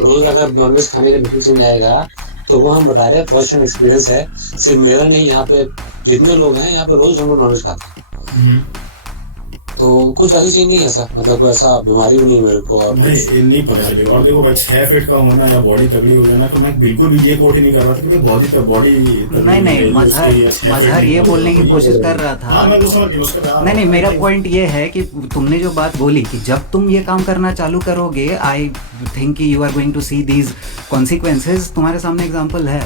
रोज अगर नॉनवेज खाने का डिसीजन जाएगा तो वो हम बता रहे हैं फर्स्ट हैंड एक्सपीरियंस है, सिर्फ मेरा नहीं, यहाँ पे जितने लोग हैं यहाँ पे रोज हम लोग नॉनवेज खाते हैं। तो कुछ ऐसी चीज नहीं है ऐसा, मतलब कोई ऐसा बीमारी भी नहीं है मेरे को और नहीं कुछ। नहीं पता चलेगा। और देखो भाई 6 फीट का होना या बॉडी तगड़ी हो जाना, तो मैं बिल्कुल भी ये कोट ही नहीं कर रहा था कि बॉडी नहीं तगड़ी नहीं नहीं, रहेगी उसके, या 6 फीट मजहर नहीं ये होगा बोलने की तो। कोशिश कर रहा था। हाँ मैं तो समझ गया उसका प्यार। नहीं नहीं, मेरा पॉइंट ये है कि तुमने जो बात बोली कि जब तुम ये काम करना चालू करोगे, I think you are going to see these consequences. तुम्हारे सामने एग्जांपल है,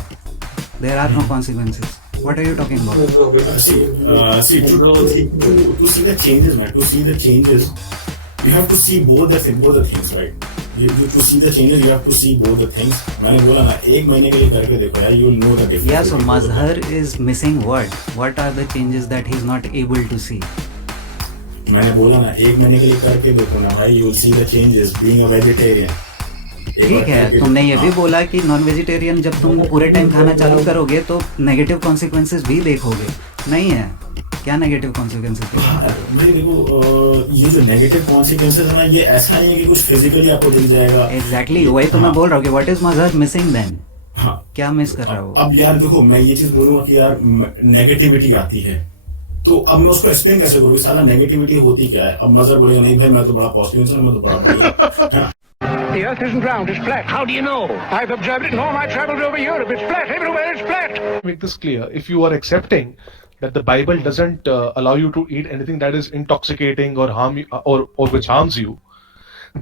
there are no consequences. What are you talking about? See, to see the changes, man. To see the changes, you have to see both the things, right? To see the changes, you have to see both the things. मैंने बोला ना, 1 महीने के लिए करके देखो यार, you will know the difference. Yeah, so Mazhar is missing what? What are the changes that he's not able to see? मैंने बोला ना, 1 महीने के लिए करके देखो ना भाई, you will see the changes being a vegetarian. ठीक है, तुमने ये भी बोला कि नॉन वेजिटेरियन जब तुम पूरे टाइम खाना चालू करोगे तो नेगेटिव कॉन्सिक्वेंसेस भी देखोगे। नहीं है क्या नेगेटिव कॉन्सिक्वेंसेस? भाई देखो, ये जो नेगेटिव कॉन्सिक्वेंसेस है ना, ये ऐसा नहीं है कि कुछ फिजिकली आपको दिख जाएगा। एग्जैक्टली, वही तो मैं बोल रहा हूँ कि what is Mazhar missing then? हाँ, क्या मिस कर रहा हो? अब यार देखो, मैं ये चीज बोलूंगा कि यार नेगेटिविटी आती है, तो अब मैं उसको एक्सप्लेन कैसे करूँ, साला नेगेटिविटी होती क्या है? अब मजहर बोलेगा नहीं भाई मैं तो बड़ा पॉजिटिव इंसान, मैं तो बड़ा बढ़िया। The earth isn't round, it's flat. How do you know? I've observed it in all my travels over Europe. It's flat. Everywhere it's flat. Make this clear. If you are accepting that the Bible doesn't allow you to eat anything that is intoxicating or harm you, or which harms you,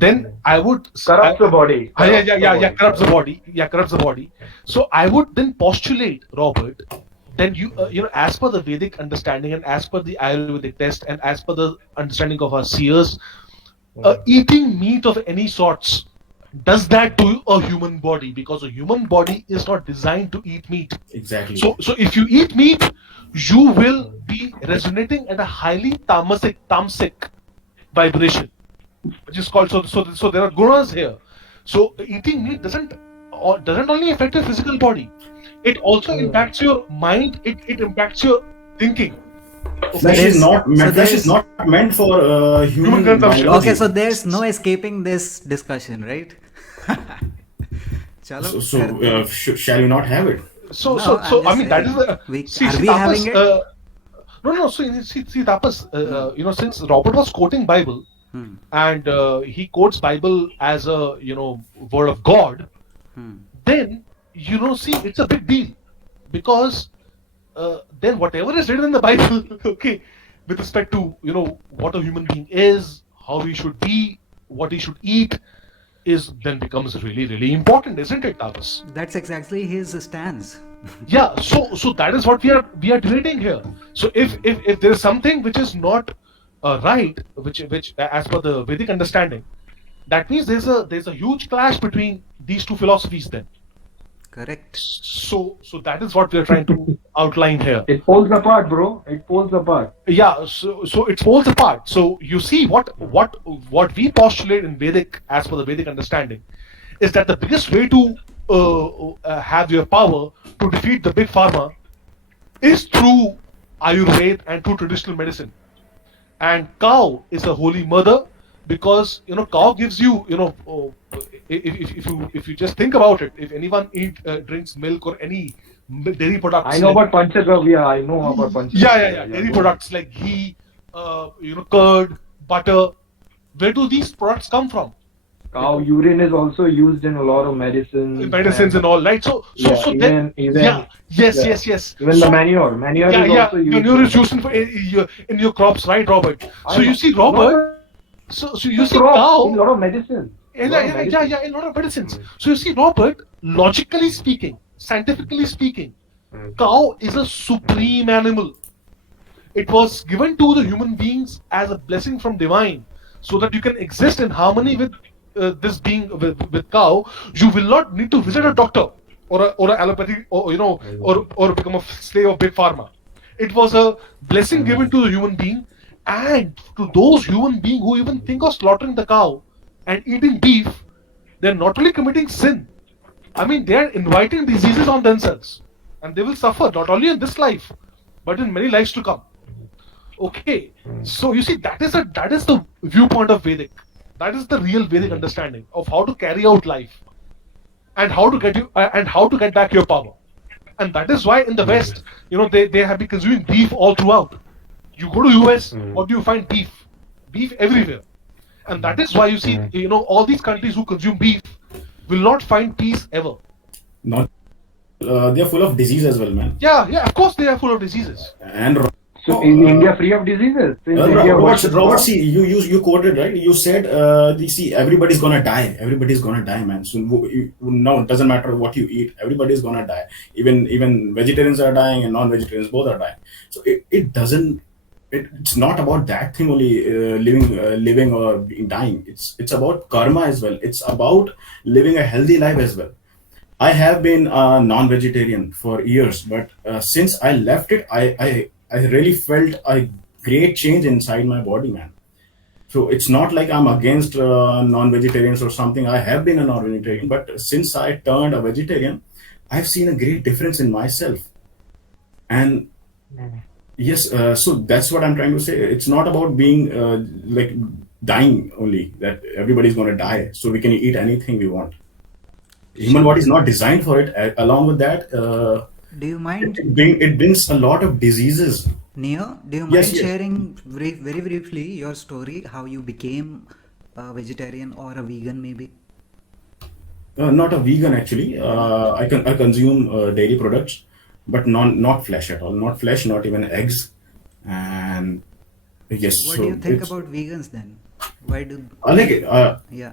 then I would corrupts the body. Yeah, corrupts the body. Yeah, corrupts the body. So I would then postulate, Robert, then you know, as per the Vedic understanding and as per the Ayurvedic test and as per the understanding of our seers, eating meat of any sorts does that to a human body, because a human body is not designed to eat meat. Exactly. So if you eat meat, you will be resonating at a highly tamasic vibration, which is called, so there are gunas here. So eating meat doesn't only affect your physical body, it also impacts your mind, it impacts your thinking. Flesh is not meant for human consumption. Okay, so there's no escaping this discussion, right? Chalo, so shall we not have it? So No, I mean, that is the are we Tapas, having it? No. So see Tapas, you know, since Robert was quoting Bible, and he quotes Bible as a, you know, word of God, then, you know, see, it's a big deal, because then whatever is written in the Bible, okay, with respect to, you know, what a human being is, how he should be, what he should eat, is then becomes really, really important, isn't it, Tapas? That's exactly his stance. Yeah, so that is what we are debating here. So if there is something which is not right, which as per the Vedic understanding, that means there's a huge clash between these two philosophies then. Correct. So that is what we are trying to outline here. It falls apart, bro. It falls apart. Yeah, so it falls apart. So you see what we postulate in Vedic, as per the Vedic understanding, is that the biggest way to have your power to defeat the big pharma is through Ayurveda and through traditional medicine. And cow is a holy mother, because, you know, cow gives you, you know, if you just think about it, if anyone drinks milk or any dairy products, I know about Panchagavya. I know about Panchagavya. Yeah. Dairy products like ghee, you know, curd, butter. Where do these products come from? Cow urine is also used in a lot of medicines and all, right? So yes. Even the manure is also used. Manure is used in your crops, right, Robert? So you see, Robert. So you see, cow in a lot of medicine. In a lot of medicines. So you see, Robert, logically speaking, scientifically speaking, cow is a supreme animal. It was given to the human beings as a blessing from divine, so that you can exist in harmony with this being, with cow. You will not need to visit a doctor or a allopathy, or, you know, or become a slave of big pharma. It was a blessing given to the human being, and to those human beings who even think of slaughtering the cow and eating beef, they're not only committing sin, I mean, they are inviting diseases on themselves, and they will suffer not only in this life, but in many lives to come. Okay, so you see, that is the viewpoint of Vedic. That is the real Vedic understanding of how to carry out life. and how to get back your power. And that is why in the West, they have been consuming beef all throughout. You go to US, what do you find? Beef everywhere. And that is why you see, all these countries who consume beef will not find peace ever. Not they are full of disease as well, man. Yeah, of course they are full of diseases. And So is India free of diseases? Is India Robert, see, you quoted, right? You said, see, everybody's gonna die. Everybody's gonna die, man. So no, it doesn't matter what you eat. Everybody's gonna die. Even vegetarians are dying and non-vegetarians both are dying. So it doesn't. It's not about that thing only, living or dying. It's about karma as well. It's about living a healthy life as well. I have been a non-vegetarian for years, but since I left it, I really felt a great change inside my body, man. So it's not like I'm against non-vegetarians or something. I have been a non-vegetarian, but since I turned a vegetarian, I've seen a great difference in myself. And yes, so that's what I'm trying to say. It's not about being like dying only, that everybody's going to die, so we can eat anything we want. Human body is not designed for it. Along with that, do you mind? It brings a lot of diseases. Neo, do you mind Yes. sharing very briefly your story, how you became a vegetarian or a vegan maybe? Not a vegan actually. I consume dairy products, but not flesh at all. Not flesh, not even eggs. And yes. What so do you think it's- about vegans then? Why do I like it. yeah?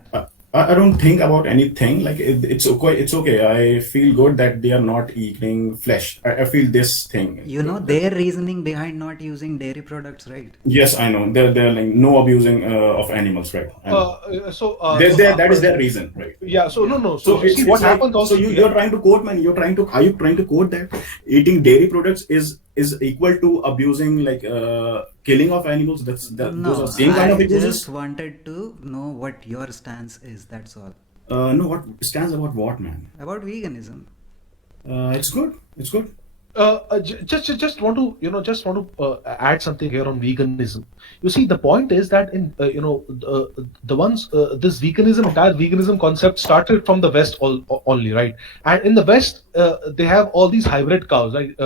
I don't think about anything. Like it's okay. It's okay. I feel good that they are not eating flesh. I feel this thing. You know their reasoning behind not using dairy products, right? Yes, I know. They're like no abusing of animals, right? And that is their reason, right? Yeah. So no. So you see what happens also. So you're trying to quote, man. Are you trying to quote that eating dairy products is equal to abusing, like killing of animals? Those No, are same kind of I abuses. just wanted to know what your stance is. That's all. No, what stands about what, man? About veganism. It's good. It's good. Just want to add something here on veganism. You see, the point is that in this entire veganism concept started from the West only, right? And in the West, they have all these hybrid cows, like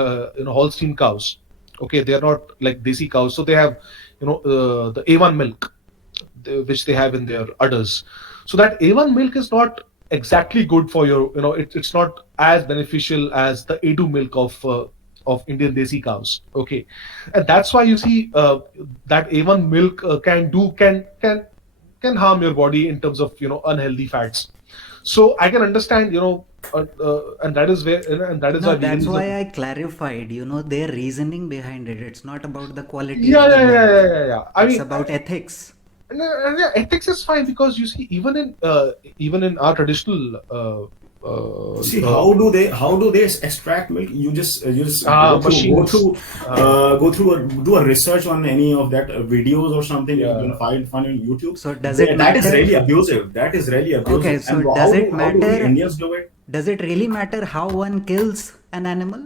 Holstein cows. Okay, they are not like desi cows, so they have the A1 milk, which they have in their udders. So that A1 milk is not exactly good for your, it's not as beneficial as the A2 milk of Indian desi cows. Okay, and that's why you see that A1 milk can harm your body in terms of unhealthy fats. So I can understand, and that is where, and that is No, why that's veganism- why I clarified, their reasoning behind it. It's not about the quality Yeah, of the yeah, milk. yeah, yeah. I It's mean, about ethics. yeah, ethics is fine because you see, even in our traditional. See, how do they extract milk? You just machines. do a research on any of that videos or something. Yeah. You're gonna find on YouTube. So does it That is matter? really abusive. That is really abusive. Okay, so And does it how do we matter? Indians do it? Does it really matter how one kills an animal?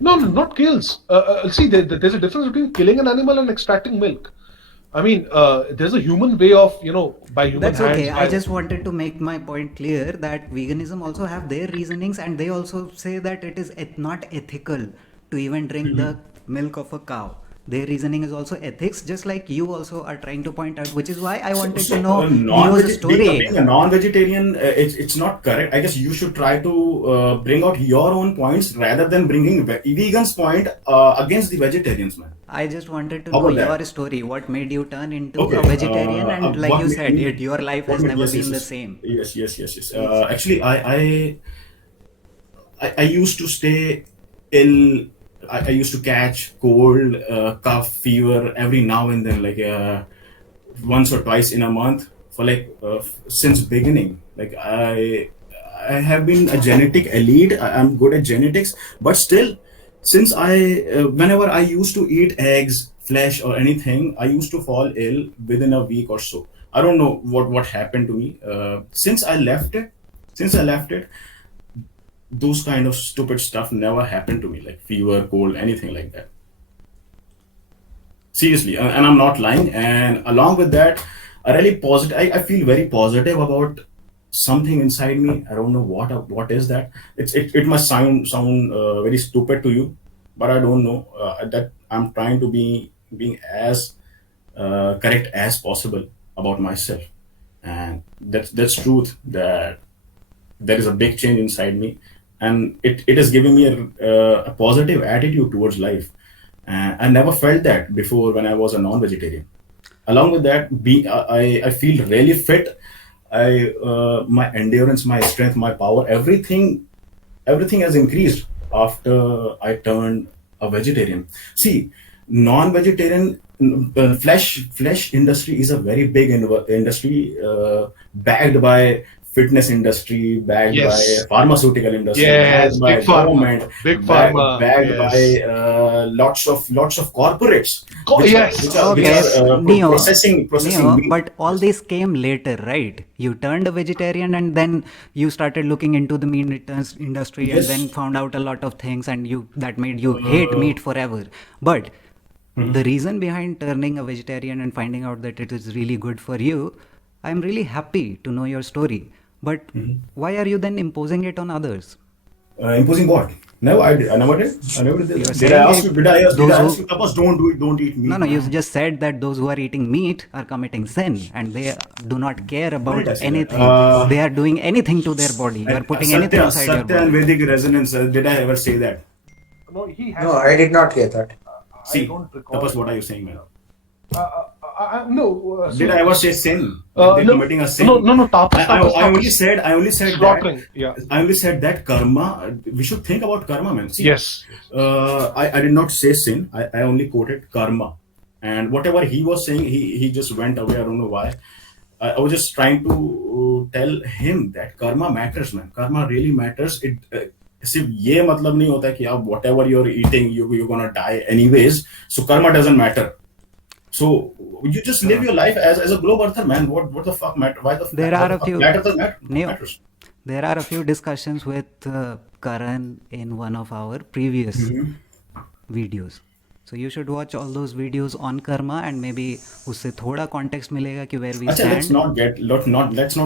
No, not kills. See, there's a difference between killing an animal and extracting milk. I mean, there's a human way of, by human That's okay. hands. I just wanted to make my point clear that veganism also have their reasonings, and they also say that it is not ethical to even drink the milk of a cow. Their reasoning is also ethics, just like you also are trying to point out, which is why I wanted to know Neo's story. Being a non-vegetarian, it's not correct. I guess you should try to bring out your own points rather than bringing vegans' point against the vegetarians, man. I just wanted to How know about that? your story. What made you turn into Okay, a vegetarian? And like what you made said, me- your life what has made- never yes, been yes, the yes. same. Yes. Actually, I used to stay ill. I used to catch cold, cough, fever every now and then, like once or twice in a month for since beginning. Like I have been a genetic elite. I'm good at genetics, but still, since whenever I used to eat eggs, flesh, or anything, I used to fall ill within a week or so. I don't know what happened to me. Since I left it, those kind of stupid stuff never happened to me, like fever, cold, anything like that. Seriously, and I'm not lying. And along with that, I feel very positive about something inside me. I don't know what is that. It must sound very stupid to you, but I don't know that I'm trying to be being as correct as possible about myself, and that's truth that there is a big change inside me, and it is giving me a positive attitude towards life. And I never felt that before when I was a non-vegetarian. Along with that, I feel really fit. My endurance, my strength, my power, everything has increased after I turned a vegetarian. See, non-vegetarian flesh industry is a very big industry, backed by fitness industry, backed Yes. by pharmaceutical industry, Yes, backed by big pharma. government, Big pharma, backed yes. by lots of corporates, Yes. which are Neo, processing Neo, meat. but all this came later, right? You turned a vegetarian and then you started looking into the meat industry Yes. and then found out a lot of things and that made you hate meat forever. But the reason behind turning a vegetarian and finding out that it is really good for you, I'm really happy to know your story. But why are you then imposing it on others? Imposing what? No, I never did. I never did. You were Did saying I ask you? Did I ask those you? Tapas, don't eat meat. No, you just said that those who are eating meat are committing sin and they do not care about did I say that? anything. They are doing anything to their body. You are putting anything inside your Satya and body. Vedic resonance. Did I ever say that? No, he has. No, I did not hear that. See, don't recall. Tapas, what are you saying, man? No. Did I ever say sin? They're no, committing a sin. No. Tapas. I only said slaughtering. that. Yeah. I only said that karma. We should think about karma, man. See, Yes. I did not say sin. I only quoted karma, and whatever he was saying, he just went away. I don't know why. I was just trying to tell him that karma matters, man. Karma really matters. It सिर्फ ये मतलब नहीं होता कि आप whatever you're eating, you're gonna die anyways. So karma doesn't matter. So you just live your life as a globe earther, man. What the fuck matter? Why the fuck? There are a few. Neo, matters. there are a few discussions with Karan in one of our previous videos. So you should watch all those videos on karma and maybe उससे थोड़ा context मिलेगा कि where we Achha, stand. let's not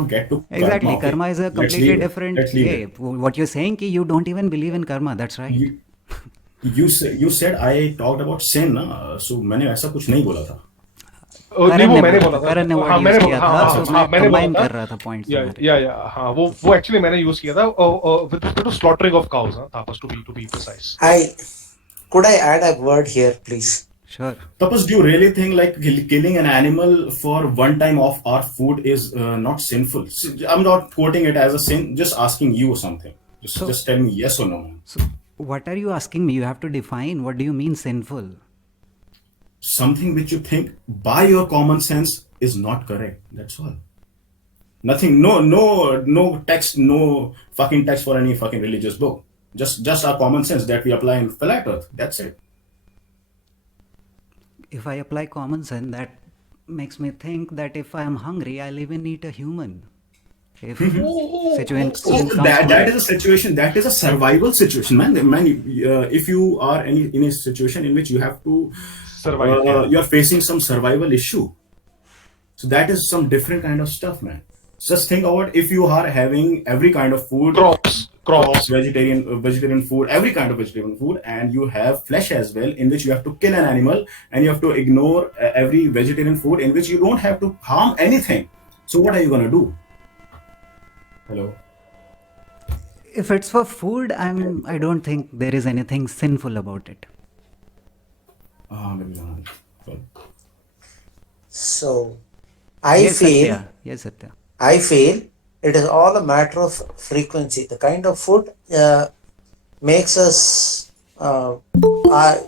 get to Exactly, okay? karma is a Let's completely leave it. different. Let's leave Hey, it. what you're saying कि you don't even believe in karma. That's right. You said I talked about sin, ना? So मैंने ऐसा कुछ नहीं बोला था. नहीं वो मैंने बोला था. करण ने हाँ, word मैंने use बोला किया था, so मैं मैंने combine बोला था. कर रहा था points. Yeah. हाँ, वो actually मैंने use किया था with respect to slaughtering of cows. Tapas, to be precise. Could I add a word here, please? Sure. Tapas, do you really think like killing an animal for one time of our food is not sinful? I'm not quoting it as a sin. Just asking you something. Just tell me yes or no. So what are you asking me? You have to define. What do you mean sinful? Something which you think by your common sense is not correct. That's all. Nothing. No text. No fucking text for any fucking religious book. Just our common sense that we apply in flat earth. That's it. If I apply common sense, that makes me think that if I am hungry, I'll even eat a human. If situation comes That to is a situation. That is a survival situation, man. If you are in a situation in which you have to Survive. you are facing some survival issue. So that is some different kind of stuff, man. Just think about if you are having every kind of food, Crops. vegetarian food, every kind of vegetarian food, and you have flesh as well, in which you have to kill an animal, and you have to ignore every vegetarian food in which you don't have to harm anything. So what are you gonna do? Hello. If it's for food, I don't think there is anything sinful about it. Maybe not. Sorry. So, I Yes, feel Satya. Yes, Satya. it is all a matter of frequency. The kind of food makes us,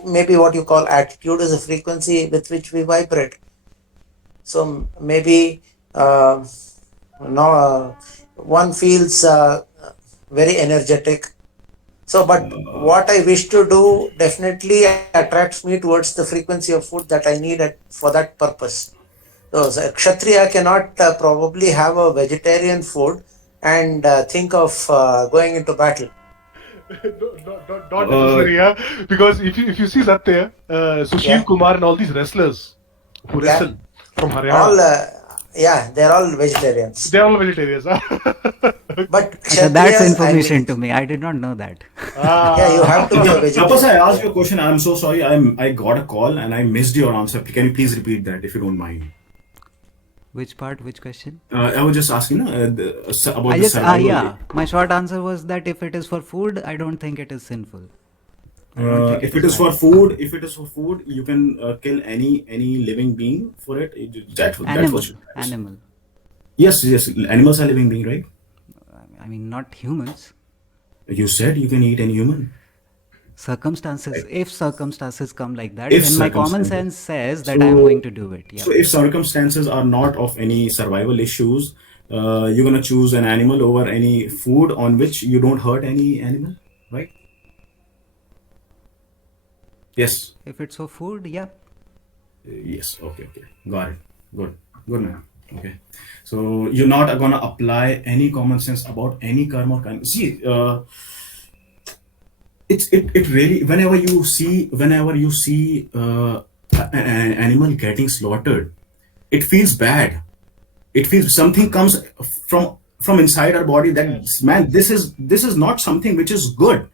maybe what you call attitude is a frequency with which we vibrate. So maybe one feels very energetic. So, but what I wish to do definitely attracts me towards the frequency of food that I need for that purpose. So a Kshatriya cannot probably have a vegetarian food and think of going into battle. Not necessary, yeah. Because if you see Satya, Sushil Kumar and all these wrestlers who wrestle from Haryana. Yeah, they're all vegetarians. They're all vegetarians. Huh? But So that's Kshatriyas, information to me. I did not know that. Yeah, you have to be a Tapas, vegetarian. I asked you a question. I'm so sorry. I got a call and I missed your answer. Can you please repeat that if you don't mind? Which part? Which question? I was just asking about I the just survival. yeah. My short answer was that if it is for food, I don't think it is sinful. I don't think If it is for food, you can kill any living being for it. That's animal, what. animal. Yes, animals are living being, right? I mean, not humans. You said you can eat any human. Circumstances. If circumstances come like that, If then my common circumstances. sense says that I am going to do it. Yeah. So if circumstances are not of any survival issues, you're gonna choose an animal over any food on which you don't hurt any animal, right? Yes. If it's for food, yeah. Yes. Okay. Got it. Good man. Okay. So you're not gonna apply any common sense about any karma or kind. See, it really whenever you see an animal getting slaughtered, it feels bad. It feels something comes from inside our body that man, this is not something which is good.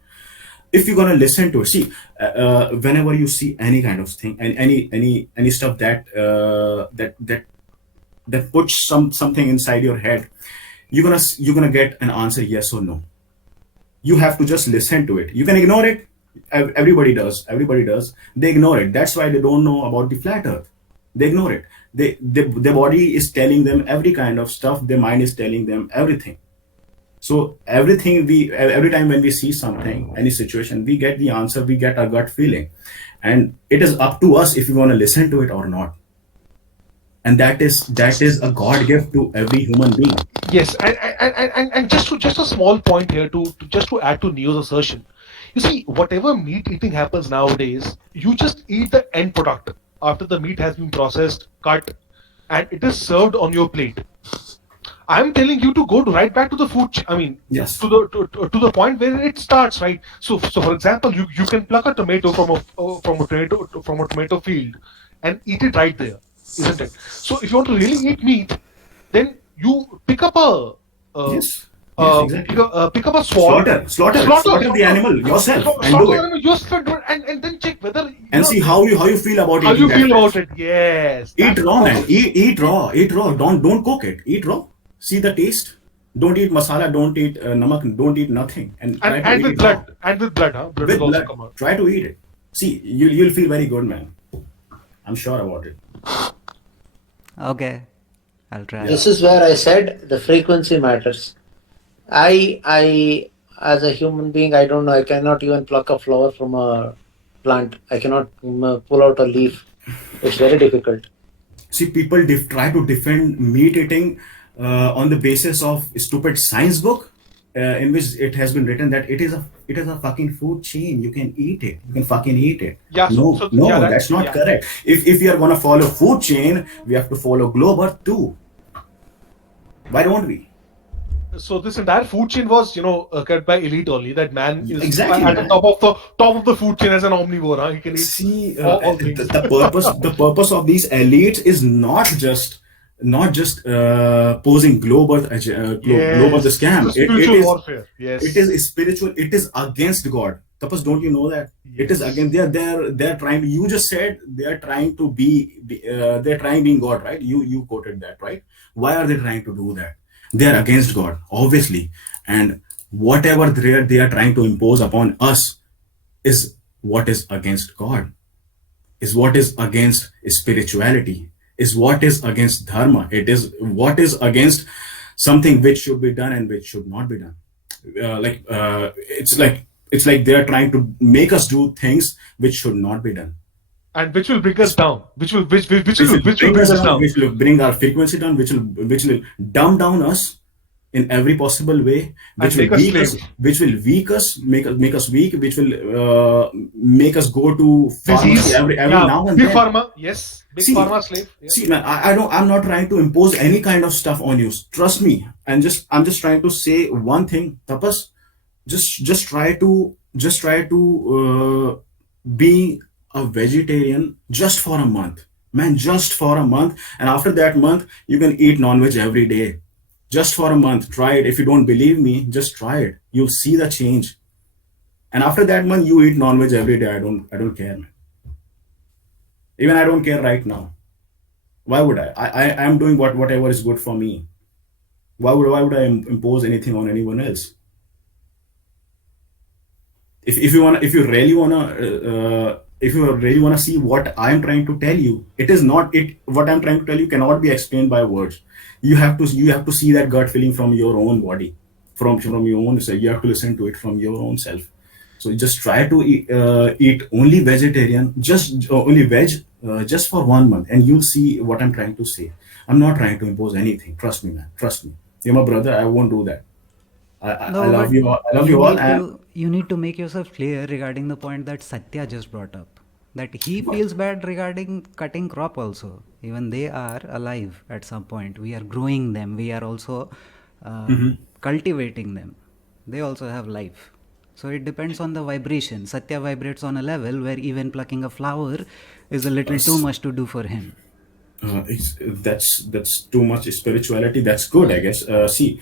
If you're gonna listen to it, see, whenever you see any kind of thing and any stuff that puts something inside your head, you're gonna get an answer yes or no. You have to just listen to it. You can ignore it. Everybody does. They ignore it. That's why they don't know about the flat earth. They ignore it. Their body is telling them every kind of stuff. Their mind is telling them everything. So every time when we see something, any situation, we get the answer, we get our gut feeling. And it is up to us if we want to listen to it or not. And that is a God gift to every human being. Yes, and just a small point here to add to Neo's assertion. You see, whatever meat eating happens nowadays, you just eat the end product after the meat has been processed, cut, and it is served on your plate. I'm telling you to go right back to the food. I mean, Yes. to the point where it starts, right? So for example, you can pluck a tomato from a tomato field and eat it right there, isn't it? So if you want to really eat meat, then you pick up a Yes. Yes, exactly. pick up a sword, Slaughter the animal yourself and do slaughter the it. animal yourself, and then check whether And see how you feel about how eating you that feel fish. about it. Yes, Eat that's raw, man. awesome. Eat raw. Eat raw. Don't cook it. Eat raw. See the taste. Don't eat masala. Don't eat namak. Don't eat nothing. And try to And eat with it raw. blood, huh? Blood With will also blood. come out. Try to eat it. See, you'll feel very good, man. I'm sure about it. Okay, I'll try. This is where I said the frequency matters. I as a human being, I don't know. I cannot even pluck a flower from a plant. I cannot pull out a leaf. It's very difficult. See, people try to defend meat eating on the basis of stupid science book in which it has been written that it is a fucking food chain. You can eat it. You can fucking eat it. Yeah, No, that's not correct. If we are gonna follow food chain, we have to follow globe earth too. Why don't we? So this entire food chain was, cut by elite only. That man is Exactly, at man. the top of the food chain as an omnivore. Huh? He can eat See, all things. the purpose of these elites is not just posing globe earth the scam. It's a spiritual warfare. Yes. It is spiritual. It is against God. Tapas, don't you know that? It is against. They're trying. You just said they are trying to they're trying being God, right? You quoted that, right? Why are they trying to do that? They are against God, obviously, and whatever they are trying to impose upon us is what is against God, is what is against spirituality, is what is against dharma. It is what is against something which should be done and which should not be done. It's like they are trying to make us do things which should not be done. And which will bring us down. Which will bring Bring us down. which will bring our frequency down, which will dumb down us in every possible way, which And will make us weak us, slaves. which will make us weak, which will make us go to pharmacy Disease. every now and Big then. pharma. Yes. Big See, pharma slave. Yeah. See, man, I'm not trying to impose any kind of stuff on you. Trust me. I'm just trying to say one thing. Tapas, just try to be a vegetarian just for a month. man, just for a month. And after that month, you can eat non-veg every day. Just for a month, try it. If you don't believe me, just try it. You'll see the change. And after that month, you eat non-veg every day. I don't care, man. Even I don't care right now. Why would I am doing whatever is good for me. Why would I impose anything on anyone else? If you really wanna see what I'm trying to tell you, it is not it. What I'm trying to tell you cannot be explained by words. You have to see that gut feeling from your own body, from your own self. You have to listen to it from your own self. So just try to eat only vegetarian, just only veg, just for 1 month, and you'll see what I'm trying to say. I'm not trying to impose anything. Trust me, man. Trust me. You're my brother. I won't do that. I No, love but you all. I love you you all. need And you need to make yourself clear regarding the point that Satya just brought up. That he feels bad regarding cutting crop also. Even they are alive at some point. We are growing them. We are also cultivating them. They also have life. So it depends on the vibration. Satya vibrates on a level where even plucking a flower is a little too much to do for him. that's too much spirituality. That's good, I guess. See,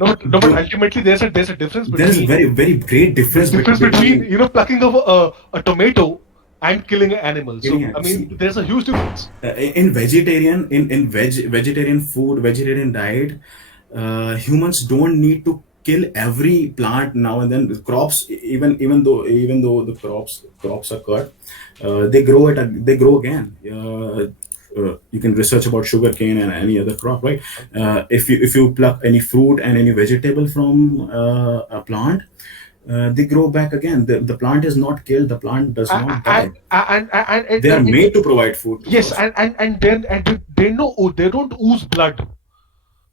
No, but ultimately there's a difference there is a between very, very great difference between plucking of a tomato and killing an animal. So Killing I an- mean, see- there's a huge difference. in vegetarian vegetarian food, vegetarian diet, humans don't need to kill every plant now and then. The crops, even though the crops are cut, they grow again. You can research about sugarcane and any other crop, right? If you pluck any fruit and any vegetable from a plant, they grow back again. The plant is not killed. The plant does not die. They are made to provide food to Yes, us. and then they don't ooze blood.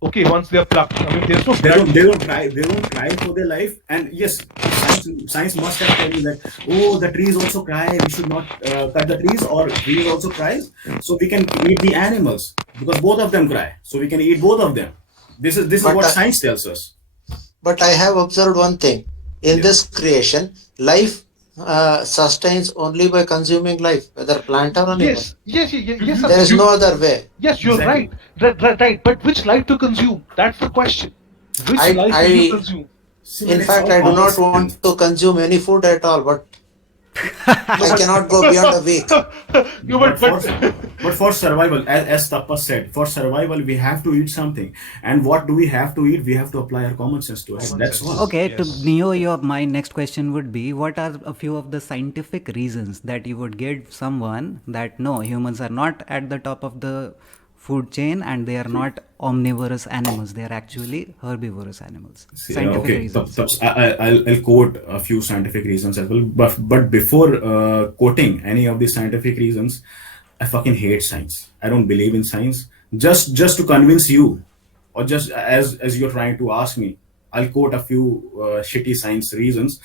Okay, once they are plucked, I mean, there's no They blood. don't cry for their life. And yes, science must have told you that, oh, the trees also cry, we should not cut the trees, or trees also cries, so we can eat the animals because both of them cry, so we can eat both of them. This is But what uh, science tells us. but I have observed one thing. In Yeah. this creation, life sustains only by consuming life, whether plant or animal. Yes, yes, There is you, no other way. yes, you're Exactly. right. But which life to consume? That's the question. Which I, life will you I, consume? See, man, in it's fact, all I do not conversation. want to consume any food at all, but I cannot go beyond a week. You But for survival, as Tapas said, for survival we have to eat something. And what do we have to eat? We have to apply our common sense to it. That's all. Okay, to Neo, my next question would be, what are a few of the scientific reasons that you would give someone that no, humans are not at the top of the food chain and they are not omnivorous animals, they are actually herbivorous animals? Scientific Okay, reasons. I'll quote a few scientific reasons as well. But before quoting any of these scientific reasons, I fucking hate science. I don't believe in science. Just to convince you, or just as you're trying to ask me, I'll quote a few shitty science reasons.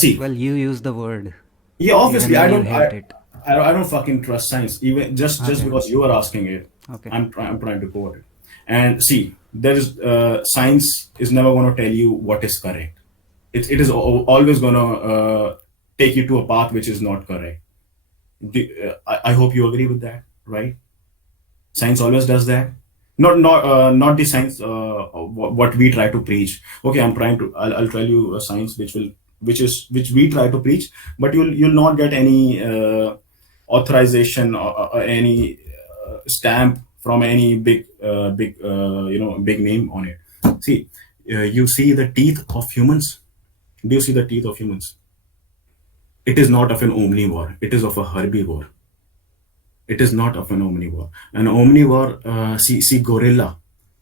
See, Well, you use the word. yeah, obviously, Even I though don't. you hate it. I don't fucking trust science. Even just Okay. because you are asking it, Okay. I'm trying to quote it. And see, there is science is never going to tell you what is correct. It is always going to take you to a path which is not correct. I hope you agree with that, right? Science always does that. Not the science what we try to preach. Okay, I'll tell you a science which we try to preach, but you'll not get any authorization or any stamp from any big name on it. See, you see the teeth of humans. Do you see the teeth of humans? It is not of an omnivore. It is of a herbivore. It is not of an omnivore. An omnivore, see gorilla.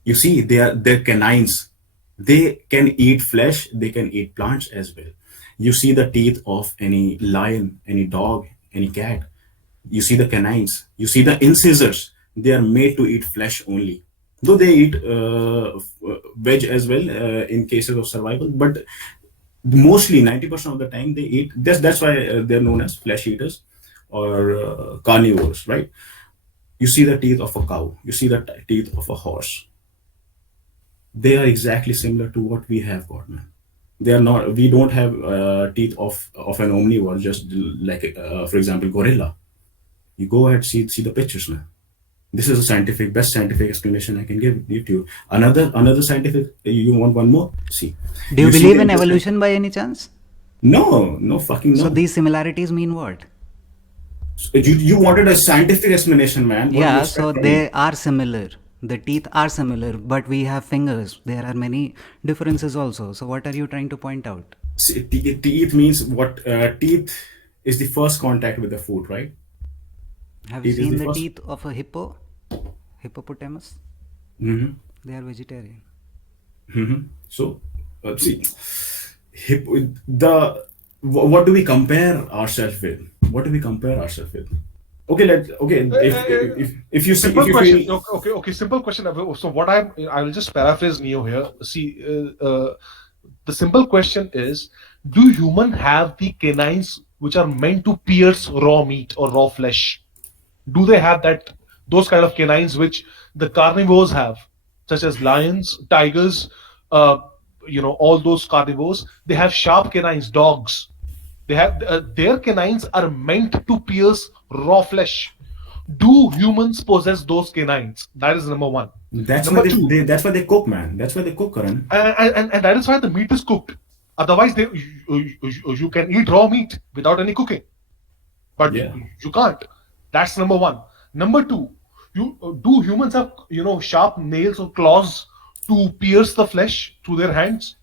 You see, they're canines. They can eat flesh. They can eat plants as well. You see the teeth of any lion, any dog, any cat. You see the canines. You see the incisors. They are made to eat flesh only. Though they eat veg as well in cases of survival, but mostly 90% of the time they eat. That's why they're known as flesh eaters or carnivores, right? You see the teeth of a cow. You see the teeth of a horse. They are exactly similar to what we have got, man. They are not. We don't have teeth of an omnivore, just like, for example, gorilla. You go ahead, see the pictures, man. This is a best scientific explanation I can give to you. Another scientific. You want one more? See. Do you see believe the in intestine- evolution by any chance? No, fucking no. So these similarities mean what? You wanted a scientific explanation, man. What do you Yeah, expect so from me? they are similar. The teeth are similar, but we have fingers. There are many differences also. So what are you trying to point out? See, teeth means what? Teeth is the first contact with the food, right? Have you Teeth is seen the the first- teeth of a hippopotamus? Mm-hmm. They are vegetarian. Mm-hmm. So, see, what do we compare ourselves with? What do we compare ourselves with? Okay, if you see, Simple if you question. feel, Okay. Simple question. So what I will just paraphrase Neo here. See, the simple question is: do humans have the canines which are meant to pierce raw meat or raw flesh? Do they have those kind of canines which the carnivores have, such as lions, tigers, all those carnivores? They have sharp canines. Dogs, they have their canines are meant to pierce raw flesh. Do humans possess those canines? That is number one. that's why Number two, that's why they cook, man. That's why they cook, Karan. and that is why the meat is cooked. Otherwise, you can eat raw meat without any cooking, but Yeah. you can't. That's number one. Number two, do humans have sharp nails or claws to pierce the flesh through their hands?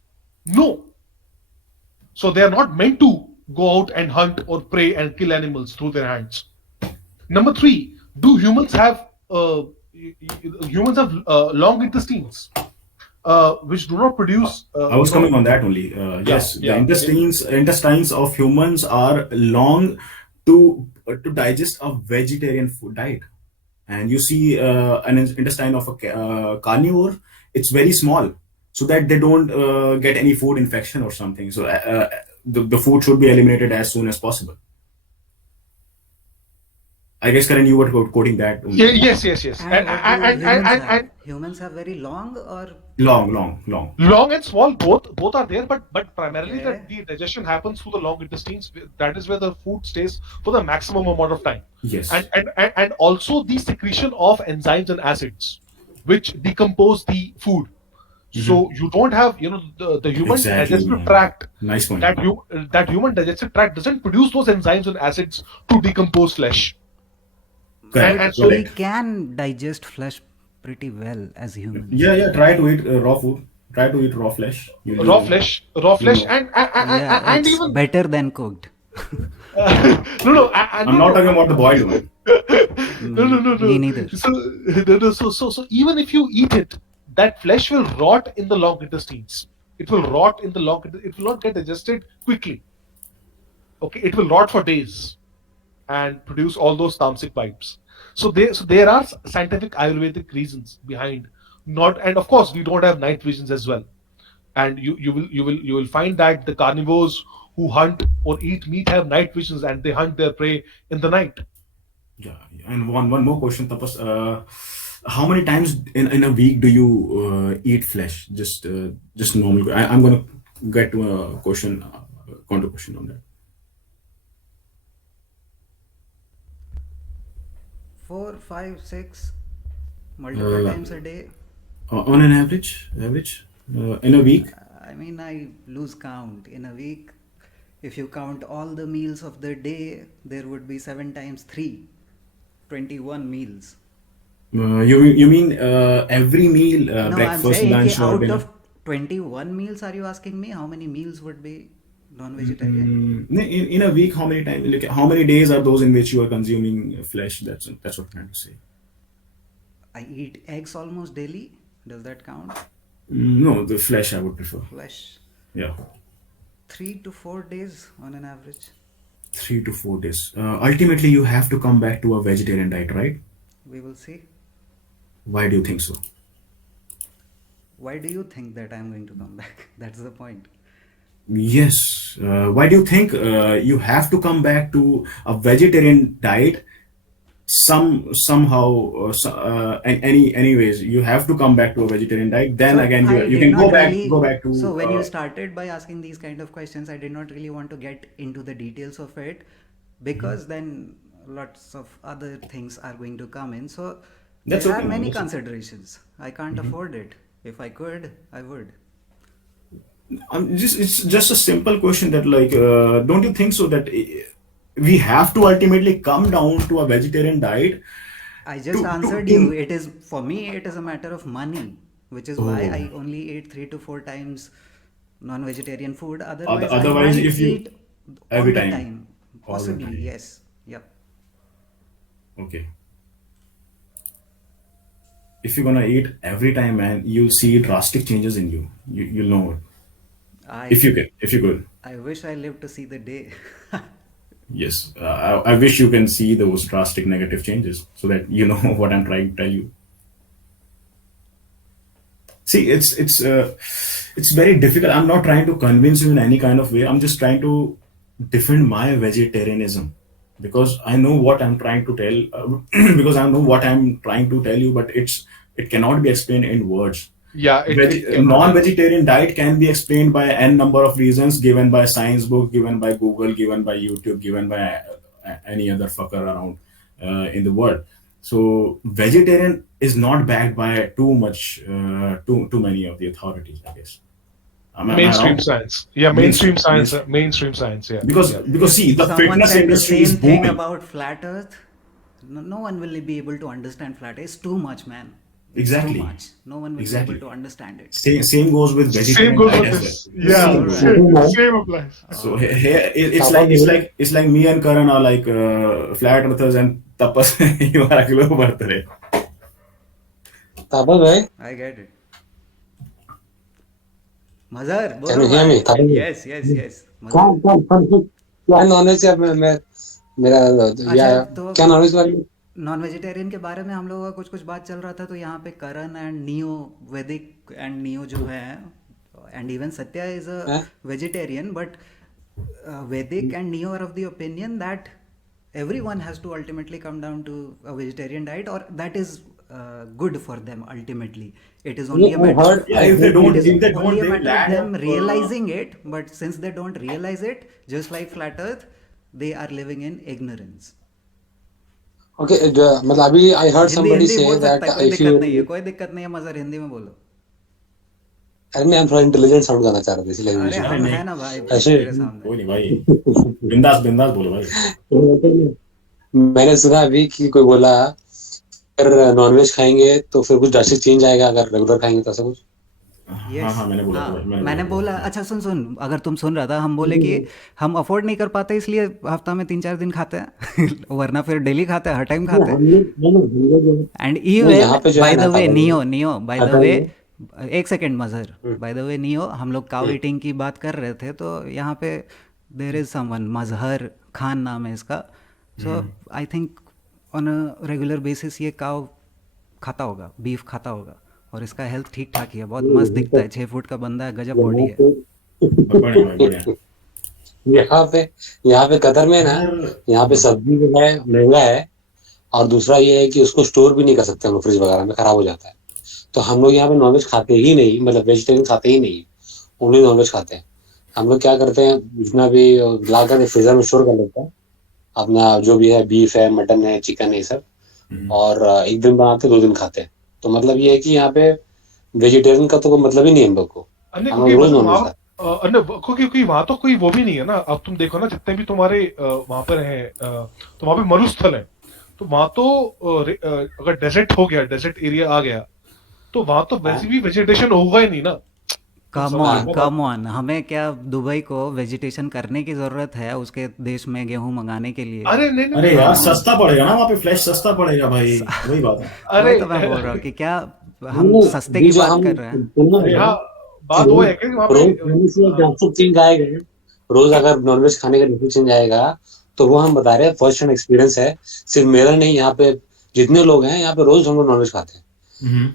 No. So they are not meant to go out and hunt or prey and kill animals through their hands. Number three, do humans have long intestines, which do not produce? I was coming on that only. Yes, yeah. the intestines of humans are long to digest a vegetarian food diet, and you see an intestine of a carnivore. It's very small, so that they don't get any food infection or something. So the food should be eliminated as soon as possible. I guess, Karan, you were quoting that. Only. Yes. And humans have very long or Long. Long and small, both are there, but primarily Okay. the digestion happens through the long intestines. That is where the food stays for the maximum amount of time. Yes. And also the secretion of enzymes and acids, which decompose the food. So you don't have the human Exactly, digestive man. tract. Nice point. That human digestive tract doesn't produce those enzymes and acids to decompose flesh. Correct. and so- we Correct. can digest flesh pretty well as humans. Yeah. Try to eat raw food. Try to eat raw flesh. Raw flesh, know. and It's even better than cooked. no. I'm not talking about the boiled one. No. Me neither. So even if you eat it, that flesh will rot in the long intestines. It will rot in the long. It will not get digested quickly. Okay, it will rot for days, and produce all those tamasic vibes. So there are scientific Ayurvedic reasons behind not, and of course we don't have night visions as well. And you will find that the carnivores who hunt or eat meat have night visions, and they hunt their prey in the night. Yeah. And one more question, Tapas. How many times in a week do you eat flesh? Just normally. I'm gonna get to a question, counter question on that. 4, 5, 6 multiple times a day. On an average, in a week. I mean, I lose count. In a week, if you count all the meals of the day, there would be 7 times 3, 21 meals. You mean every meal, No, I'm breakfast, saying lunch, कि or out dinner? of 21 meals, are you asking me how many meals would be non-vegetarian? In a week, how many times? Like, how many days are those in which you are consuming flesh? That's what I'm trying to say. I eat eggs almost daily. Does that count? No, the flesh I would prefer. Flesh. Yeah, 3 to 4 days on an average. 3 to 4 days. Ultimately, you have to come back to a vegetarian diet, right? We will see. Why do you think so? Why do you think that I'm going to come back? That's the point. Yes. Why do you think you have to come back to a vegetarian diet? Somehow, anyways, you have to come back to a vegetarian diet. Then So again, I you did can not go really- back to. So when you started by asking these kind of questions, I did not really want to get into the details of it, because then lots of other things are going to come in. So That's there okay, are man. many That's okay. considerations. I can't afford it. If I could, I would. It's just a simple question that like, don't you think so that we have to ultimately come down to a vegetarian diet I just answered you. It is, for me, it is a matter of money, which is why I Oh. only eat 3 to 4 times non-vegetarian food. Otherwise, I Otherwise, might if you eat all every the time, time. all the Possibly, time. yes. Yep. Okay. If you're gonna eat every time, man, you'll see drastic changes in you. You'll know it. If I you can, if you could. I wish I lived to see the day. Yes. I wish you can see those drastic negative changes so that you know what I'm trying to tell you. See, it's very difficult. I'm not trying to convince you in any kind of way. I'm just trying to defend my vegetarianism because I know what I'm trying to tell. Because I know what I'm trying to tell you, but it cannot be explained in words. Yeah, it cannot. Non-vegetarian diet can be explained by n number of reasons given by science book, given by Google, given by YouTube, given by any other fucker around in the world. So vegetarian is not backed by too many of the authorities, I guess. Am I Mainstream wrong? science. Yeah, Mainstream, mainstream science. mainstream. Mainstream science. Yeah. Because Yeah. see, If the someone fitness said the industry is same thing booming. about flat Earth, no one will be able to understand flat Earth. It's too much, man. It's too Exactly. much. No one will be able Exactly. to understand it. Same goes with Same vegetarian goes diet with as well. this. Yeah, Same All goes. right. same applies. So All right. here it's Tapa like bhai, it's like me and Karan are like flat earthers and tapas you are a globe earther. Tapa bhai, I get it. Mazhar, can बोलो you hear me? भाई. Tapa bhai, Yes, yes, yes. क्या Mazhar. क्या knowledge है मैं मेरा या अच्छा, तो क्या नॉलेज वाली नॉन वेजिटेरियन के बारे में हम लोगों का कुछ कुछ बात चल रहा था, तो यहाँ पे Karan and Neo, Vaidik and Neo जो है, and even Satya is a है? Vegetarian, but Vaidik and Neo are of the opinion that everyone has to ultimately come down to a vegetarian diet, or that is good for them ultimately. It is only a I matter heard of, Yeah, I if they heard don't, it is if they only don't, a they matter of land them up. realizing it, but since they don't realize it, just like flat earth, they are living in ignorance. okay मतलब अभी I heard Hindi somebody Hindi say बोल सकता that है, कोई if दिक्कत you नहीं है, कोई दिक्कत नहीं है मजर, हिंदी में बोलो. अरे मैं थोड़ा इंटेलिजेंट साउंड करना चाह रहा था इसलिए अरे बीच में अरे हम नहीं, है ना भाई ऐसे तेरे सामने. कोई नहीं भाई, बिंदास बिंदास बोलो भाई. मैंने सुना अभी कि कोई बोला अगर नॉनवेज खाएंगे तो फिर कुछ ड्रास्टिक चेंज आएगा, अगर रेगुलर खाएंगे तो ऐसा कुछ. हाँ यस, हाँ, मैंने बोला था भाई, हाँ, मैंने मैंने बोला बोला. था. अच्छा सुन सुन, अगर तुम सुन रहा था, हम बोले कि हम अफोर्ड नहीं कर पाते इसलिए हफ्ता में 3-4 दिन खाते हैं वरना फिर डेली खाते हैं, हर टाइम खाते हैं. एंड इवन यहाँ पे जो है बाय ना the way Taba neo neo by the अगर वे, एक second Mazhar, bye the way neo, हम लोग काउ ईटिंग की बात कर रहे थे, तो यहाँ पे there is someone, Mazhar Khan नाम है इसका. So I think on a regular basis ये काउ खाता होगा, बीफ खाता होगा, और इसका हेल्थ ठीक ठाक ही है, बहुत मस्त दिखता है, 6 फुट का बंदा है, गजब बॉडी है. बढ़िया भाई, बढ़िया. यहाँ पे कतर में ना, यार, यहाँ पे सब्जी जो है महंगा है, और दूसरा ये है कि उसको स्टोर भी नहीं कर सकते हम लोग, फ्रिज वगैरह में खराब हो जाता है. तो हम लोग यहाँ पे नॉनवेज खाते ही नहीं, मतलब वेजिटेरियन खाते ही नहीं, ओनली नॉनवेज खाते हैं. हम लोग क्या करते हैं, जितना भी ला कर फ्रीजर में स्टोर कर लेते हैं अपना, जो भी है, बीफ है, मटन है, चिकन है, ये सब, और एक दिन बनाते हैं, 2 दिन खाते हैं. तो मतलब ये है कि यहाँ पे वेजिटेरियन का तो कोई मतलब ही नहीं है हम लोग को, अन्य हम क्योंकि लोग रोज मतलब नॉनवेज वहाँ खाते अन्य क्योंकि वहां तो कोई वो भी नहीं है ना. अब तुम देखो ना, जितने भी तुम्हारे वहां पर हैं, तो वहां पे मरुस्थल है, तो वहां तो अगर डेजर्ट हो गया, डेजर्ट एरिया आ गया, तो वहां तो वैसे भी वेजिटेशन होगा ही नहीं ना. कम समझ ऑन रहे हो? कम ऑन, हमें क्या दुबई को वेजिटेशन करने की ज़रूरत है उसके देश में गेहूं मंगाने के लिए? अरे नहीं नहीं अरे नहीं, यार, सस्ता पड़ेगा ना वहाँ पे, फ्लैश सस्ता पड़ेगा भाई, वही बात है. अरे वही तो मैं बोल रहा हूँ कि क्या हैं. हम नहीं, सस्ते अभी की जो बात हम कर रहे हैं. सुनना है, यहाँ बात वो है कि वहां रोज पे खाने से ड्रास्टिक चेंज आएगा. रोज अगर नॉनवेज खाने का ड्रास्टिक चेंज आएगा, तो वो हम बता रहे हैं फर्स्ट हैंड एक्सपीरियंस है, सिर्फ मेरा नहीं, यहाँ पे जितने लोग हैं यहाँ पे रोज हम लोग नॉनवेज खाते हैं.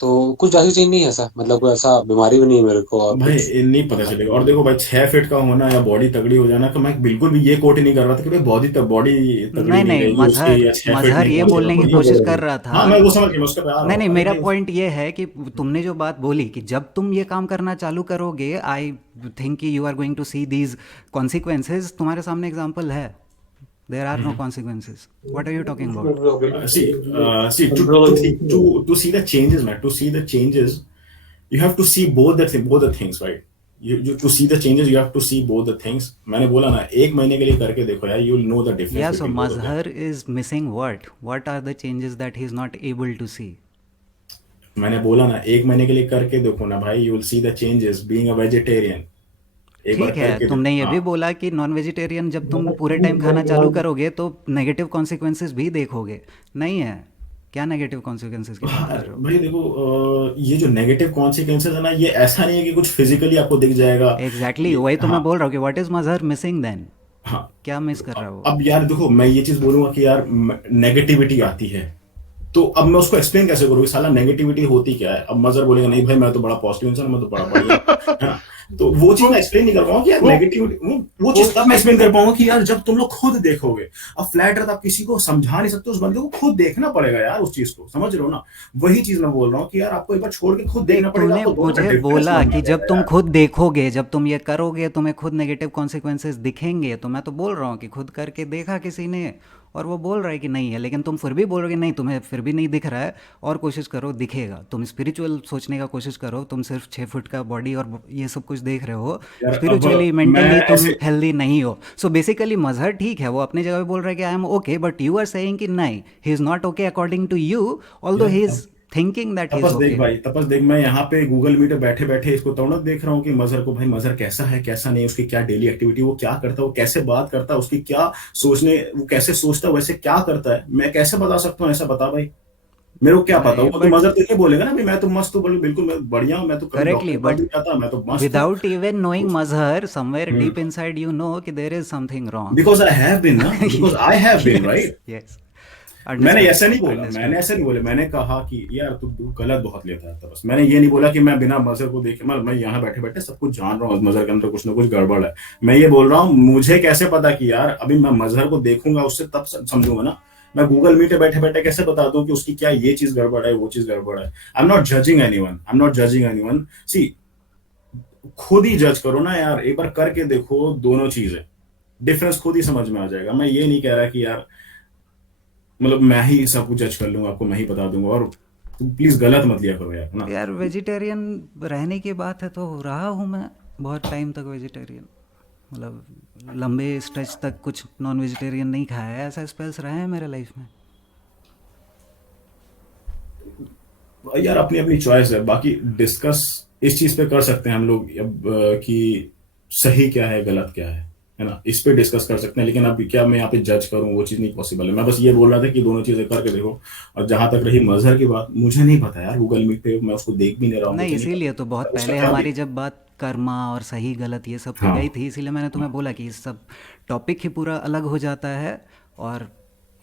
तो कुछ ड्रास्टिक चेंज नहीं है ऐसा, मतलब कोई ऐसा बीमारी भी नहीं है मेरे को, और भाई कुछ ये नहीं पता चलेगा. और देखो भाई, 6 फीट का होना या बॉडी तगड़ी हो जाना, तो मैं बिल्कुल भी ये कोट नहीं कर रहा था कि भाई बॉडी बॉडी तगड़ी नहीं नहीं नहीं, रहेगी उसकी, या 6 फीट मजहर नहीं ये पहुंचेगा बोलने की बॉडी. कोशिश कर रहा था. हाँ, मैं वो समझ गया, मैं उसका प्यार नहीं नहीं, हूँ. मेरा अरे पॉइंट ये है कि तुमने जो बात बोली कि जब तुम ये काम करना चालू करोगे, I think you are going to see these consequences, तुम्हारे सामने एग्जांपल है. There are no consequences. What are you talking about? To see the changes, man. To see the changes, you have to see both the things, right? You to see the changes, you have to see both the things. मैंने बोला ना, एक महीने के लिए करके देखो यार, you'll know the difference. Yeah, so between both of them. Mazhar is missing what? What are the changes that he is not able to see? मैंने बोला ना, एक महीने के लिए करके देखो ना भाई, you'll see the changes being a vegetarian. एक बार ठीक है, करके तुमने ये देखो, भी हाँ। बोला कि नॉन वेजिटेरियन जब तुम पूरे टाइम खाना चालू करोगे तो नेगेटिव कॉन्सिक्वेंसेस भी देखोगे। नहीं है, क्या नेगेटिव कॉन्सिक्वेंसेस की बात कर रहे हो? भाई देखो, ये जो नेगेटिव कॉन्सिक्वेंसेस है ना, ये ऐसा नहीं है कि कुछ फिजिकली आपको दिख जाएगा। एग्जैक्टली, वही तो मैं बोल रहा हूँ कि what is Mazhar missing then? हाँ, क्या मिस कर रहा है वो? अब यार देखो, मैं ये चीज बोलूंगा कि यार नेगेटिविटी आती है, तो अब मैं उसको एक्सप्लेन कैसे करूँ कि साला नेगेटिविटी होती क्या है? अब मजहर बोलेगा नहीं भाई मैं तो बड़ा पॉजिटिव इंसान, मैं तो बड़ा बढ़िया है ना, तो वो चीज मैं एक्सप्लेन नहीं कर पाऊंगा कि यार नेगेटिविटी, वो चीज तब मैं एक्सप्लेन कर पाऊंगा कि यार जब तुम लोग खुद देखोगे। अब फ्लैट अर्थ आप किसी को समझा नहीं सकते, उस बंदे को खुद देखना पड़ेगा यार उस चीज को, समझ रहे हो ना? वही चीज मैं बोल रहा हूँ कि यार आपको एक बार छोड़ के खुद देखना पड़ेगा। तूने आपको दोनों का मुझे difference बोला समझना कि जब पड़ेगा तुम यार। खुद देखोगे, जब तुम ये करोगे तुम्हें खुद नेगेटिव कॉन्सिक्वेंसेस दिखेंगे, तो मैं तो बोल रहा हूँ कि खुद करके देखा किसी ने और वो बोल रहा है कि नहीं है, लेकिन तुम फिर भी बोल रहे हो कि नहीं तुम्हें फिर भी नहीं दिख रहा है, और कोशिश करो दिखेगा। तुम स्पिरिचुअल सोचने का कोशिश करो, तुम सिर्फ 6 फुट का बॉडी और ये सब कुछ देख रहे हो, यार, स्पिरिचुअली अब मेंटली मैं तुम ऐसे- हेल्दी नहीं हो। सो बेसिकली मजहर ठीक है, वो अपनी जगह पे बोल रहा है कि I am okay, but you are saying कि नहीं, he is not okay according to you, although he is thinking that he is तपस देख ओके। भाई, तपस देख, मैं यहाँ पे गूगल मीट पे बैठे बैठे इसको तौणत देख रहा हूँ कि मजहर को, भाई मजहर कैसा है कैसा नहीं, उसकी क्या डेली एक्टिविटी, वो क्या करता है, वो कैसे बात करता है, उसकी क्या सोचने, वो कैसे सोचता है, वैसे क्या करता है, मैं कैसे बता सकता हूँ? ऐसा बता भाई, मेरे को क्या पता? वो तो but- मजहर तो ये बोलेगा ना, भाई मैं तो मस्त हूँ, बिल्कुल मैं बढ़िया हूँ, मैं तो कभी Correctly, डॉक्टर but भी जाता, मैं तो मस्त without even knowing Mazhar, somewhere deep inside you know कि there is something wrong. Because I have been ना, because I have been, right? Yes. मैंने Understood. ऐसा नहीं बोला, Understood. मैंने ऐसा नहीं बोला, मैंने कहा कि यार तू गलत बहुत लेता है। बस मैंने ये नहीं बोला कि मैं बिना मजहर को देखे, मैं यहाँ बैठे बैठे सब कुछ जान रहा हूँ, मजहर के अंदर कुछ ना कुछ गड़बड़ है। मैं ये बोल रहा हूँ, मुझे कैसे पता कि यार अभी मैं मजहर को देखूंगा, उससे तब समझूंगा ना। मैं गूगल मीट पे बैठे बैठे कैसे बता दूं कि उसकी क्या ये चीज गड़बड़ है, वो चीज गड़बड़ है? I am not judging anyone, see खुद ही जज करो ना यार, एक बार करके देखो, दोनों चीजें डिफरेंस खुद ही समझ में आ जाएगा। मैं ये नहीं कह रहा कि यार मतलब मैं ही सब कुछ जज कर लूंगा, आपको मैं ही बता दूंगा, और प्लीज गलत मत लिया करो यार, ना। यार वेजिटेरियन रहने की बात है तो रहा हूँ मैं बहुत टाइम तक वेजिटेरियन, मतलब लंबे स्ट्रेच तक कुछ नॉन वेजिटेरियन नहीं खाया है, ऐसा स्पेल्स रहे हैं मेरे लाइफ में। यार अपनी अपनी चॉइस है, बाकी डिस्कस इस चीज पे कर सकते हैं हम लोग अब कि सही क्या है गलत क्या है ना, इस पे डिस्कस कर सकते हैं। लेकिन अब क्या मैं यहाँ पे जज करूँ, वो चीज नहीं पॉसिबल है। मैं बस ये बोल रहा था कि दोनों चीजें करके देखो। और जहां तक रही मजहर की बात, मुझे नहीं पता यार, गूगल मीट पे मैं उसको देख भी नहीं रहा हूँ, नहीं, मुझे नहीं इसीलिए पता तो बहुत उसका पहले क्या हमारी भी- जब बात कर्मा और सही गलत ये सब पे हाँ। गई थी, इसीलिए मैंने तुम्हें बोला कि इस सब टॉपिक ही पूरा अलग हो जाता है, और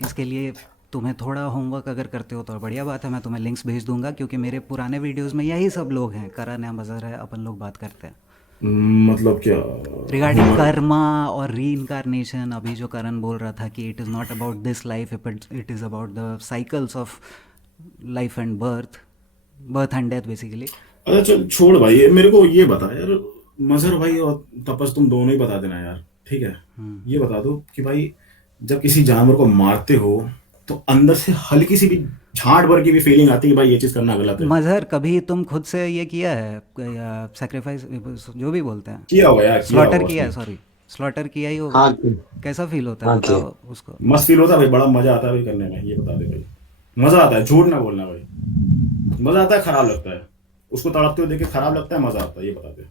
इसके लिए तुम्हें थोड़ा होमवर्क अगर करते हो तो बढ़िया बात है, मैं तुम्हें लिंक्स भेज दूंगा, क्योंकि मेरे पुराने वीडियोस में यही सब लोग हैं, करण है, मजहर है, अपन लोग बात करते हैं मतलब क्या रिगार्डिंग कर्मा और री इनकारनेशन। अभी जो करण बोल रहा था कि it is not about this life, it is about the cycles of life and birth and death basically. अच्छा चल छोड़ भाई, ये मेरे को ये बता यार, मजहर भाई और तपस तुम दोनों ही बता देना यार, ठीक है? ये बता दो कि भाई जब किसी जानवर को मारते हो तो अंदर से हल्की सी भी झांट भर की भी फीलिंग आती है कि भाई ये चीज करना गलत है? मजहर कभी तुम खुद से ये किया है, सेक्रीफाइस जो भी बोलते हैं, किया होगा यार, स्लॉटर होगा किया है, उसने। सॉरी स्लॉटर किया ही होगा। हाँ कैसा फील होता है हाँ, बताओ उसको। मस्त फील होता है भाई, बड़ा मजा आता है भाई करने में, ये बता दे भाई। मजा आता है, झूठ ना बोलना भाई, मजा आता है, खराब लगता है, उसको तड़पते हुए देख के खराब लगता है, मजा आता है, ये बता दे।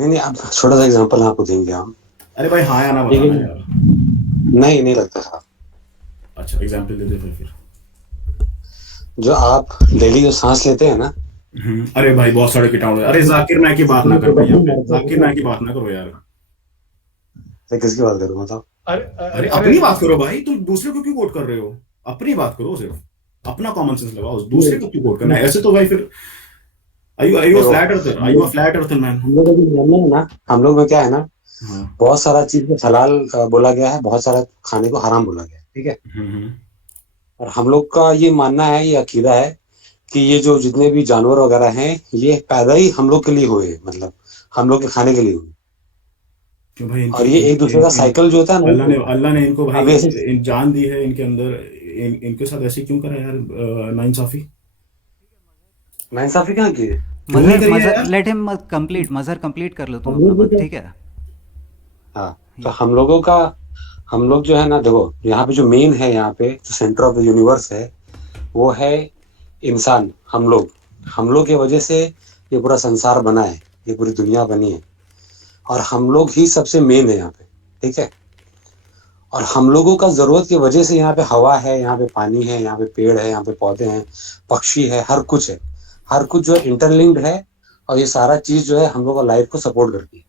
नहीं नहीं, अब छोटा सा एग्जांपल आपको देंगे हम। अरे भाई हाँ या ना बताना लेकिन- यार। नहीं लगता साहब। अच्छा एग्जाम्पल दे दे फिर। जो आप डेली जो सांस लेते हैं ना, अरे भाई बहुत सारे कीटाणु, अरे जाकिर नायक की बात ना कर भाई यहाँ पे, जाकिर नायक की बात ना करो यार। मैं किसकी बात करूँ बताओ? अरे अपनी बात करो भाई, तुम दूसरे को क्यों कोट कर रहे हो? अपनी बात करो, सिर्फ अपना कॉमन सेंस लगाओ, दूसरे को क्यों कोट करना है? ऐसे तो भाई फिर Are you a flat earther? Are you a flat earther man? हम लोग अभी जानना है ना, हम लोग में क्या है ना, हाँ। बहुत सारा चीज को हलाल बोला गया है, बहुत सारा खाने को हराम बोला गया है, ठीक है? और हम लोग का ये मानना है, ये अकीदा है कि ये जो जितने भी जानवर वगैरह हैं, ये पैदा ही हम लोग के लिए हुए, मतलब हम लोग के खाने के लिए हुए। क्यों भाई और ये एक दूसरे का साइकिल जो होता है ना, अल्लाह ने इनको अब भाई ऐसे जान दी है इनके अंदर, इनके साथ ऐसे क्यों करा यार नाइंसाफी? नाइंसाफी कहाँ की है? क्यों नहीं करी है मजहर यार? लेट हिम कंप्लीट, मजहर कंप्लीट कर लो तुम हम अपना लोग भी बात, तो, ठीक है? हाँ, तो हम लोग जो है ना, देखो यहाँ पे जो मेन है, यहाँ पे जो सेंटर ऑफ द यूनिवर्स है वो है इंसान। हम लोग की वजह से ये पूरा संसार बना है, ये पूरी दुनिया बनी है, और हम लोग ही सबसे मेन है यहाँ पे, ठीक है। और हम लोगों का जरूरत की वजह से यहाँ पे हवा है, यहाँ पे पानी है, यहाँ पे पेड़ है, यहाँ पे पौधे हैं, पक्षी है, हर कुछ है। हर कुछ जो है इंटरलिंक्ड है, और ये सारा चीज जो है हम लोग का लाइफ को सपोर्ट करती है।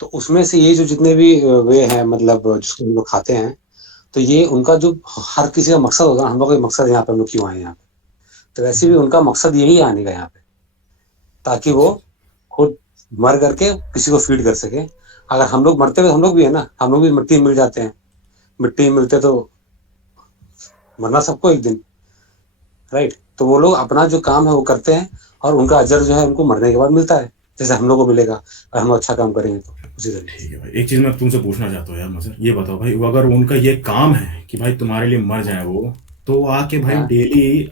तो उसमें से ये जो जितने भी वे हैं, मतलब जिसको हम लोग खाते हैं, तो ये उनका जो हर किसी का मकसद होगा, हम लोग का मकसद यहाँ पे, हम लोग क्यों आए यहाँ पे, तो वैसे भी उनका मकसद यही है आने का यहाँ पे, ताकि वो खुद मर करके किसी को फीड कर सके। अगर हम लोग मरते हुए, हम लोग भी है ना, हम लोग भी मिट्टी में मिल जाते हैं, मिट्टी में मिलते तो मरना सबको एक दिन, राइट। तो वो लोग अपना जो काम है वो करते हैं, और उनका अजर जो है उनको मरने के बाद मिलता है, जैसे हम लोग को मिलेगा अगर हम अच्छा काम करेंगे तो उसी तरीके से। ठीक है भाई, एक चीज मैं तुमसे पूछना चाहता हूँ यार मजहर, ये बताओ भाई, अगर उनका ये काम है कि भाई तुम्हारे लिए मर जाए वो, तो वो आके भाई हाँ। डेली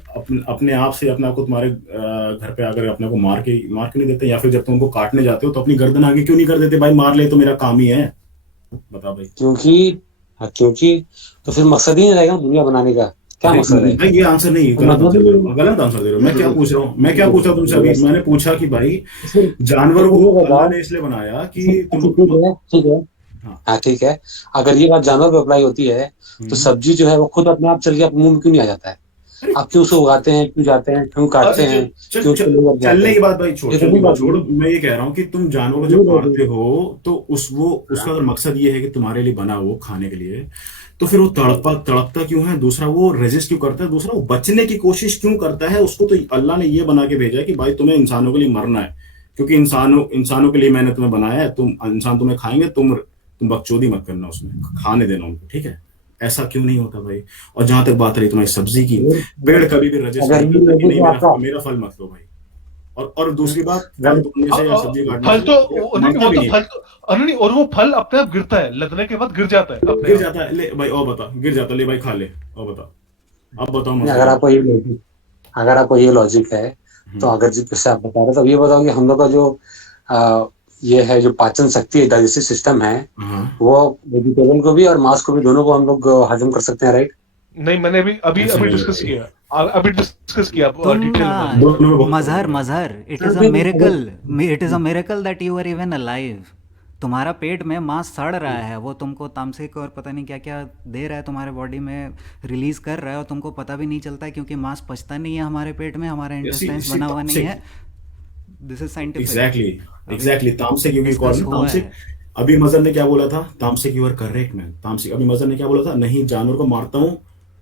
अपने आप से अपने आप को तुम्हारे घर पे आकर अपने को मार के नहीं देते? या फिर जब तुम उनको काटने जाते हो तो अपनी गर्दन आगे क्यों नहीं कर देते? भाई मार ले तो मेरा काम ही है, बता भाई। क्योंकि तो फिर मकसद ही नहीं रहेगा दुनिया बनाने का, क्या मकसद है? भाई ये आंसर नहीं, गलत आंसर दे रहे हो, गलत आंसर दे रहे हो। मैं क्या पूछ रहा हूँ, मैं क्या पूछा तुमसे अभी? मैंने पूछा कि भाई जानवर को अल्लाह ने इसलिए बनाया कि तुम, ठीक है, हाँ ठीक है, अगर ये बात जानवर पे अप्लाई होती है तो सब्जी जो है वो खुद अपने आप चल के अपने मुंह में क्यों नहीं आ जाता है? आप क्यों उसे उगाते हैं, क्यों जाते हैं, क्यों काटते हैं, क्यों चलने की बात भाई छोड़, मैं ये कह रहा हूँ कि तुम जानवर को जब मारते हो तो उसका अगर मकसद ये है कि तुम्हारे लिए बना वो खाने के लिए, तो फिर वो तड़पता क्यों है? दूसरा वो रेजिस्ट क्यों करता है? दूसरा वो बचने की कोशिश क्यों करता है? उसको तो अल्लाह ने ये बना के भेजा है कि भाई तुम्हें इंसानों के लिए मरना है, क्योंकि इंसानों के लिए मैंने तुम्हें बनाया है, इंसान तुम्हें खाएंगे, तुम बकचोदी मत करना, उसमें खाने देना उनको, ठीक है? ऐसा क्यों नहीं होता भाई? और जहां तक बात रही तुम्हारी सब्जी की, पेड़ कभी भी रजिस्ट नहीं करता कि नहीं मेरा फल मत लो भाई। और दूसरी बात, फल तोड़ने से या सब्जी काटने फल से तो मरता भी नहीं। नहीं, और वो फल अपने आप गिरता है, लदने के बाद गिर जाता है अपने गिर आप। जाता है, ले भाई और बता, गिर जाता, ले भाई खा ले और बता, अब बताओ नहीं, मसला। अगर आपको ये लॉजिक है, तो अगर जिससे आप बता रहे तो अब ये बताओ कि हम लोग का जो ये है, जो पाचन शक्ति है, डाइजेस्टिव सिस्टम है, वो वेजिटेबल को भी और मांस को भी, दोनों को हम लोग हजम कर सकते हैं, राइट? नहीं, मैंने अभी डिस्कस किया, तुम Mazhar it is a miracle that you are even alive. तुम्हारा पेट में मांस सड़ रहा है, वो तुमको तामसिक और पता नहीं क्या क्या दे रहा है, तुम्हारे बॉडी में रिलीज कर रहा है, और तुमको पता भी नहीं चलता है, क्योंकि मांस पचता नहीं है हमारे पेट में, हमारा इंटेस्टाइन्स बना हुआ नहीं है। This is scientific. एग्जैक्टली तामसिक, क्योंकि तामसिक अभी मजहर ने क्या बोला था? तामसिक, यू आर करेक्ट मैन। तामसिक अभी मजहर ने क्या बोला था? नहीं, जानवर को मारता हूँ,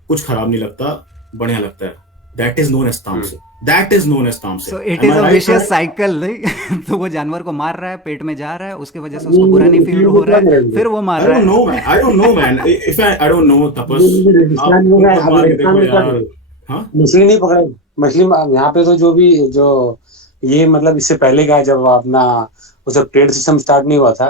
कुछ खराब नहीं लगता, बढ़िया लगता है। That is known as तामसिक। That is known as तामसिक। So it is a vicious cycle, नहीं? तो वो जानवर को मार रहा है, पेट में जा रहा है, उसके वजह से उसको बुरा नहीं फील हो रहा है, फिर वो मार रहा है। I don't know man। If I don't know, तपस मछली नहीं पकड़े, मछली यहाँ पे तो जो ये मतलब इससे पहले का, जब अपना वो सब ट्रेड सिस्टम स्टार्ट नहीं हुआ था,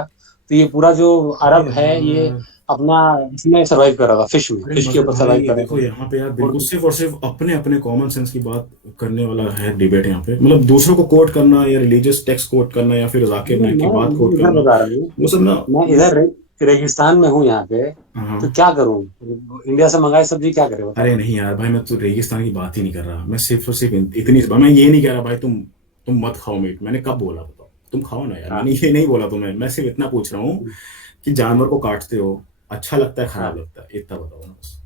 तो ये पूरा जो अरब है ये अपना इसमें सर्वाइव कर रहा था, फिश के ऊपर सर्वाइव कर रहा था। देखो यहाँ पे यार बिल्कुल सिर्फ और सिर्फ अपने कॉमन सेंस की बात करने वाला है डिबेट यहाँ पे। मतलब दूसरों को कोट करना या रिलीजियस टेक्स्ट कोट करना या फिर जाकिर नाइक की बात कोट करना, वो सब ना। मैं इधर रेगिस्तान में हूँ यहाँ पे, तो क्या करूँ? इंडिया से मंगाए सब्जी क्या करे? अरे नहीं यार भाई, मैं तो रेगिस्तान की बात ही नहीं कर रहा। मैं सिर्फ और सिर्फ इतनी, मैं ये नहीं कह रहा भाई तुम मत खाओ मीट। मैंने कब बोला? बताओ, तुम खाओ ना यार। मैंने ये नहीं बोला तुम्हें। मैं सिर्फ इतना पूछ रहा हूँ कि जानवर को काटते हो, अच्छा लगता है, खराब लगता है, इतना बताओ ना बस।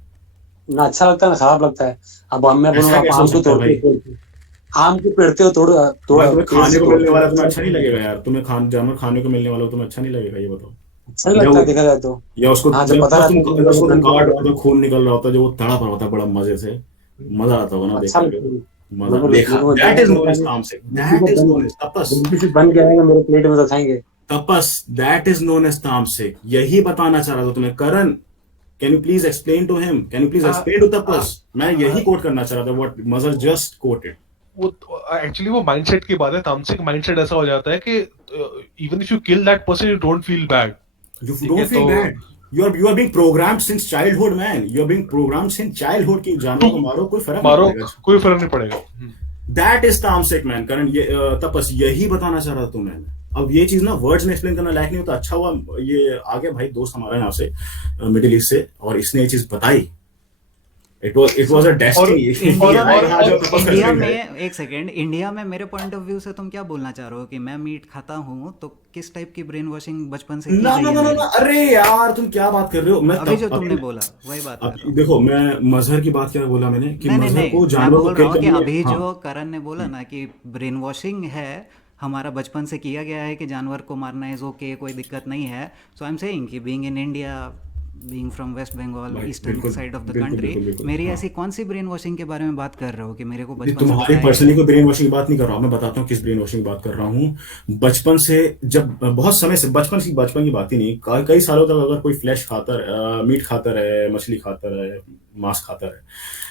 ना अच्छा लगता है ना खराब लगता है। अब मैं बोलूँगा आम को पेड़ते हो, तोड़ खाने को मिलने वाला तुम्हें अच्छा नहीं लगेगा यार? तुम्हें जानवर खाने को मिलने वाला तुम्हें अच्छा नहीं लगेगा? ये बताओ। अच्छा नहीं लगता देखा जाए तो। या उसको तुम काट रहे हो, खून निकल रहा होता है, जो वो तड़प रहा होता है, बड़ा मजे से, मजा आता होगा ना देखने में। मजा देखा। That is known as तामसिक। That is known as तपस। बन के आएगा मेरे प्लेट में तो खाएंगे। तपस, that is known as तामसिक। यही बताना चाह रहा था तुम्हें। करण, can you please explain to him? Can you please explain to तपस? मैं यही कोट करना चाह रहा था what मजहर just quoted। वो एक्चुअली वो माइंडसेट की बात है। तामसिक माइंडसेट ऐसा हो जाता है कि even if you kill that person you don't feel bad. You ठीक don't है, feel तो bad. You are being programmed since childhood, man. You are being programmed since childhood कि जानवर को मारो, कोई फर्क नहीं मारो, पड़ेगा. कोई फर्क नहीं पड़ेगा. That is तामसिक, man. करण, ये तपस यही बताना चाह रहा था तुम्हें. अब ये चीज ना वर्ड्स में एक्सप्लेन करना लायक नहीं होता. अच्छा हुआ ये आ गया भाई दोस्त हमारा यहाँ से मिडिल ईस्ट से, और इसने ये चीज बताई. It was a destiny. India में एक सेकेंड, इंडिया में मेरे पॉइंट ऑफ व्यू से तुम क्या बोलना चाह रहे हो कि मैं मीट खाता हूँ, तो किस टाइप की ब्रेन वॉशिंग बचपन से की ना गई ना है ना ना मेरी? ना, अरे यार तुम क्या बात कर रहे हो. मैं अभी जो तुमने बोला वही बात कर अब रहा हूँ. देखो, मैं मजहर की बात क्या बोला मैंने कि नहीं मजहर को मैं जानवर बोल को रहा हूँ कि किल अभी करने. जो करण ने बोला ना कि ब्रेन वॉशिंग है, हमारा बचपन से किया गया है कि जानवर को मारना इज ओके, कोई दिक्कत नहीं है. सो आई एम सेइंग कि being in India, being from West Bengal, भाई, ईस्टर्न बिल्कुल, साइड ऑफ द बिल्कुल, कंट्री, बिल्कुल, बिल्कुल, मेरी हाँ. ऐसी कौन सी ब्रेन वॉशिंग के बारे में बात कर रहे हो कि मेरे को ये बचपन से तुम्हारी बताया पर्सनली गया? कोई ब्रेन वॉशिंग की बात नहीं कर रहा हूँ. मैं बताता हूँ किस ब्रेन वॉशिंग की बात कर रहा हूँ. बचपन से, जब बहुत समय से, बचपन की बात ही नहीं, कई सालों तक अगर कोई फ्लैश खाता है, मीट खाता है, मछली खाता है, मांस खाता है,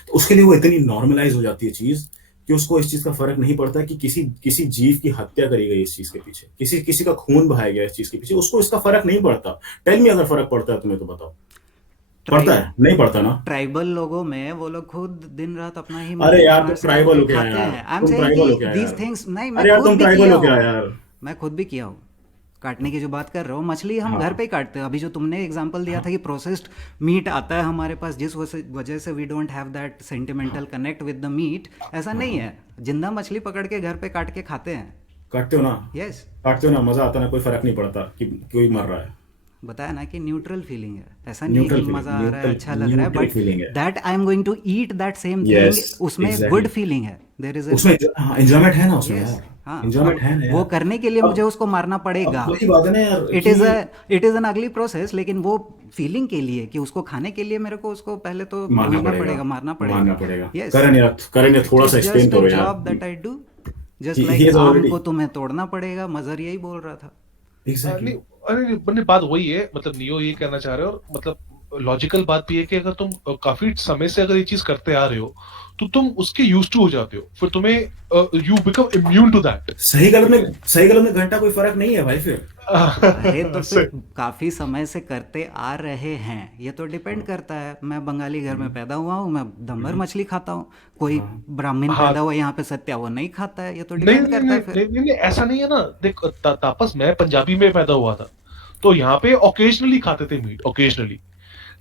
तो उसके लिए वो इतनी नॉर्मलाइज हो जाती है चीज कि उसको इस चीज का फर्क नहीं पड़ता कि किसी जीव की हत्या करी गई इस चीज के पीछे, किसी का खून बहाया गया इस चीज के पीछे. उसको इसका फर्क नहीं पड़ता. टेल मी, अगर फर्क पड़ता है तुम्हें तो बताओ. पड़ता है? नहीं पड़ता ना. ट्राइबल लोगों में वो लोग खुद दिन रात अपना ही अरे यार, तुम मांस ट्राइबल हो क्या खाते यार? हैं. आई एम तुम सेइंग ट्राइबल हो कि क्या दीज यार? थिंग्स, नहीं अरे मैं यार, खुद तुम भी ट्राइबल किया हो क्या हूँ. यार? मैं खुद भी किया हूँ. काटने की जो बात कर रहा हूँ, मछली हम हाँ. घर पे ही काटते हैं. अभी जो तुमने एग्जांपल दिया था कि प्रोसेस्ड मीट आता है हमारे पास, जिस वजह से we don't have that sentimental connect with the meat, ऐसा नहीं है. जिंदा मछली पकड़ के घर पे काट के खाते हैं. काटते हो ना? यस, काटते हो ना, मजा आता है ना, कोई फर्क नहीं पड़ता कि कोई मर रहा है. बताया ना कि न्यूट्रल फीलिंग है. ऐसा नहीं है न्यूट्रल कि फीलिंग, मजा आ रहा है, न्यूट्रल अच्छा लग रहा है, न्यूट्रल बट फीलिंग है. That I am going to eat that same Yes, thing, उसमें exactly. गुड फीलिंग है. देयर इज उसमें एंजॉयमेंट है ना, उसमें Yes, यार. हाँ. एंजॉयमेंट है ना वो यार. करने के लिए अब- मुझे उसको मारना पड़ेगा. अब वही बात है ना यार इट इज एन अगली प्रोसेस, लेकिन वो फीलिंग के लिए, कि उसको खाने के लिए मेरे को उसको पहले तो मारना भूनना पड़ेगा, पड़ेगा, मारना मारना पड़ेगा. पड़ेगा. Yes. करण यार थोड़ा सा एक्सप्लेन करो यार. Job that I do, just He like is आम already- को तुम्हें तोड़ना पड़ेगा. मजर यही बोल रहा था. Exactly. नहीं, अरे बने बात वही है, मतलब नियो ये कहना चाह रहे हो, और मतलब लॉजिकल बात भी है कि अगर तुम काफी समय से अगर ये चीज करते आ रहे हो, तो तुम उसके यूज टू हो जाते हो, फिर तुम्हें you become immune to that. सही गलत में घंटा कोई फर्क नहीं है भाई फिर. अरे तो फिर काफी समय से करते आ रहे हैं, ये तो डिपेंड करता है. मैं बंगाली घर में पैदा हुआ हूँ, मैं दमभर मछली खाता हूँ. कोई ब्राह्मण हाँ. पैदा हुआ यहाँ पे सत्या, वो नहीं खाता है. ये तो नहीं डिपेंड नहीं करता है नहीं, फिर. नहीं, नहीं, ऐसा नहीं है ना. देख तापस, मैं पंजाबी में पैदा हुआ था, तो यहाँ पे ओकेजनली खाते थे मीट, ओकेजनली.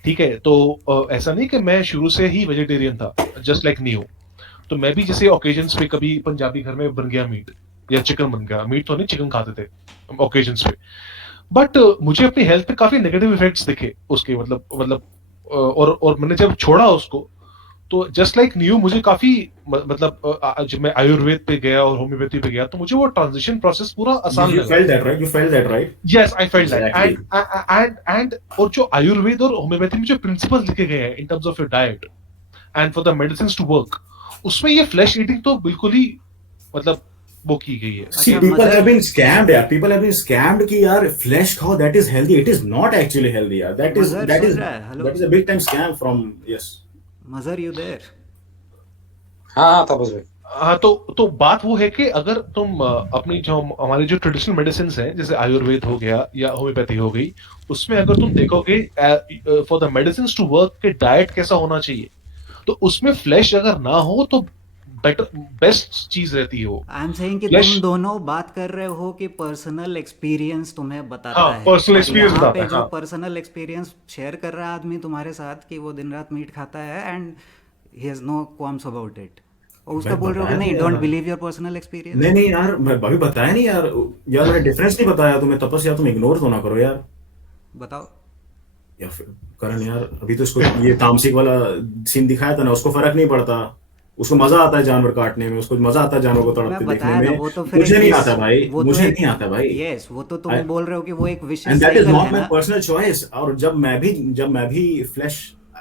ठीक है, तो ऐसा नहीं कि मैं शुरू से ही वेजिटेरियन था, जस्ट लाइक नियो. तो मैं भी जैसे ओकेजन्स पे कभी पंजाबी घर में बन गया मीट, या चिकन बन गया. मीट तो नहीं, चिकन खाते थे ओकेजन्स पे. बट मुझे अपनी हेल्थ पे काफी नेगेटिव इफेक्ट्स दिखे उसके, मतलब और मैंने जब छोड़ा उसको, तो जस्ट लाइक न्यू मुझे काफी मतलब जब मैं आयुर्वेद पे गया और होम्योपैथी पे गया, तो मुझे वो ट्रांजिशन प्रोसेस पूरा आसान You लगा. felt that, right? You felt that, right? Yes, I felt that. Exactly. And और जो आयुर्वेद और होम्योपैथी में जो प्रिंसिपल्स लिखे गए हैं in terms of your diet and for the medicines to work, उसमें ये फ्लैश ईटिंग तो बिल्कुल ही मतलब वो की गई है. See, people have been scammed, यार. People have been scammed कि यार flesh खाओ, that is healthy. It is not actually healthy, यार. मजहर सुन रहा है? Hello. that is a big time scam from, yes. मजर यू देयर? हाँ तपस भाई. हाँ, तो बात वो है कि अगर तुम अपनी जो हमारी जो ट्रेडिशनल मेडिसिन हैं, जैसे आयुर्वेद हो गया या होम्योपैथी हो गई, उसमें अगर तुम देखोगे for the medicine to work के डाइट कैसा होना चाहिए, तो उसमें फ्लैश अगर ना हो तो बेटर बेस्ट चीज रहती है वो. आई एम सेइंग कि Flesh- तुम दोनों बात कर रहे हो कि पर्सनल एक्सपीरियंस तुम्हें बताता हाँ, है. personal और experience यहाँ बताता पे है, जो हाँ. पर्सनल एक्सपीरियंस शेयर कर रहा है आदमी तुम्हारे साथ कि वो दिन रात मीट खाता है and he has no qualms about it, और उसका भाई बोल रहे हो कि बताया नहीं, तो डोंट यार. Believe your personal experience. नहीं नहीं यार, मैं अभी बताया नहीं यार. यार मैंने डिफरेंस नहीं बताया तुम्हें. तपस यार, तुम इग्नोर तो ना करो यार. बताओ. या फिर करण यार, अभी तो इसको ये तामसिक वाला सीन दिखाया था ना, उसको फर्क नहीं पड़ता. उसको मजा आता है जानवर काटने में, उसको मजा आता है जानवर को मैं तड़पते बताया देखने ना, में. वो तो फिर मुझे एक नहीं विश- आता भाई, वो तो मुझे एक- नहीं आता भाई. यस, वो तो तुम I- बोल रहे हो कि वो एक विशेष and that is cycle not है माय ना. Personal choice. और जब मैं भी flesh,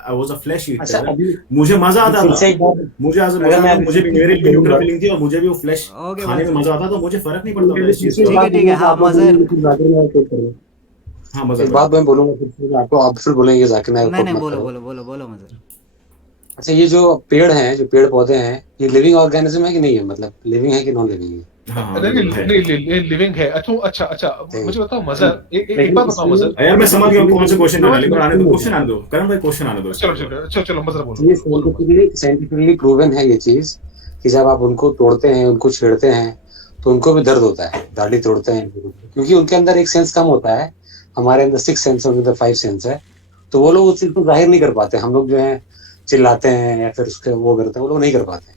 I was a flesh अच्छा, ईटर, अभी मुझे मजा आता फिर से था. एक बात, मुझे आज अगर मैं मुझे भी मेरे लिए न्यूट्रल फीलिंग थी, और मुझे भी वो फ्लैश Okay, खाने में बस. मजा आता, तो मुझे फर्क नहीं पड़ता था इस चीज ठीक का. है, ठीक है. हाँ, हाँ, मजा एक बात मैं बोलूंगा फिर से, आपको आप फिर बोलेंगे जाकिर नायक नहीं को नहीं, मत बोलो करो. बोलो बोलो बोलो मजर. अच्छा, ये जो पेड़ हैं, जो पेड़ पौधे हैं, ये लिविंग ऑर्गेनिज्म है कि नहीं है? मतलब लिविंग है कि नॉन लिविंग है? हाँ नहीं बिल्कुल है। नहीं लिविंग है। अच्छा अच्छा, मुझे बताओ मजर, एक लेकिन बात बताओ मजर। यार मैं समझ गया हूँ कौन से क्वेश्चन आ रहा है, लेकिन आने दो, इसमें क्वेश्चन आने दो करण भाई, क्वेश्चन आने दो इसके चलो ऊपर। चलो चलो मजर बोलो ये बोलो मजर। साइंटिफिकली प्रूवन है ये चीज, कि जब आप उनको तोड़ते हैं, उनको छेड़ते हैं, तो उनको भी दर्द होता है, डाली तोड़ते हैं, क्योंकि उनके अंदर एक सेंस कम होता है। हमारे अंदर 6 सेंस है, उनके अंदर 5 सेंस है। तो वो लोग उस चीज को जाहिर नहीं कर पाते। हम लोग जो है चिल्लाते हैं या फिर उसके वो करते हैं, वो लोग नहीं कर पाते।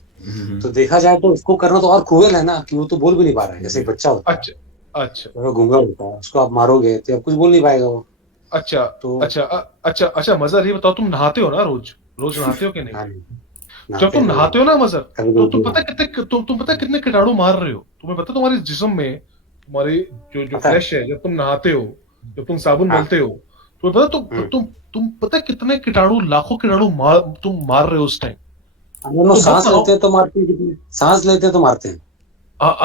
तो देखा जाए तो उसको करना तो और क्रूएल है ना, कि वो तो बोल भी नहीं पा रहा है। जैसे एक बच्चा होता है, अच्छा अच्छा तो वो गूंगा होता है, उसको आप मारोगे तो अब कुछ बोल नहीं पाएगा वो। अच्छा तो अच्छा मजर, ये बताओ तुम नहाते हो ना रोज? रोज नहाते हो कि नहीं? हाँ, जब नहाते तुम हैं रोज, नहाते हो ना मजर, कभी तो रोज नहीं नहाते। तुम पता कितने कीटाणु मार रहे हो? तुम्हें पता तुम्हारे जिस्म में, तुम्हारी जो पता है? फ्लैश है, जब तुम नहाते हो, जब तुम साबुन हाँ। मलते हो, तुम्हें पता तुम पता कितने कीटाणु, लाखों कीटाणु तुम मार रहे हो उस टाइम? हम लोग तो वो सांस लेते हैं तो मारते हैं, सांस लेते हैं तो मारते हैं।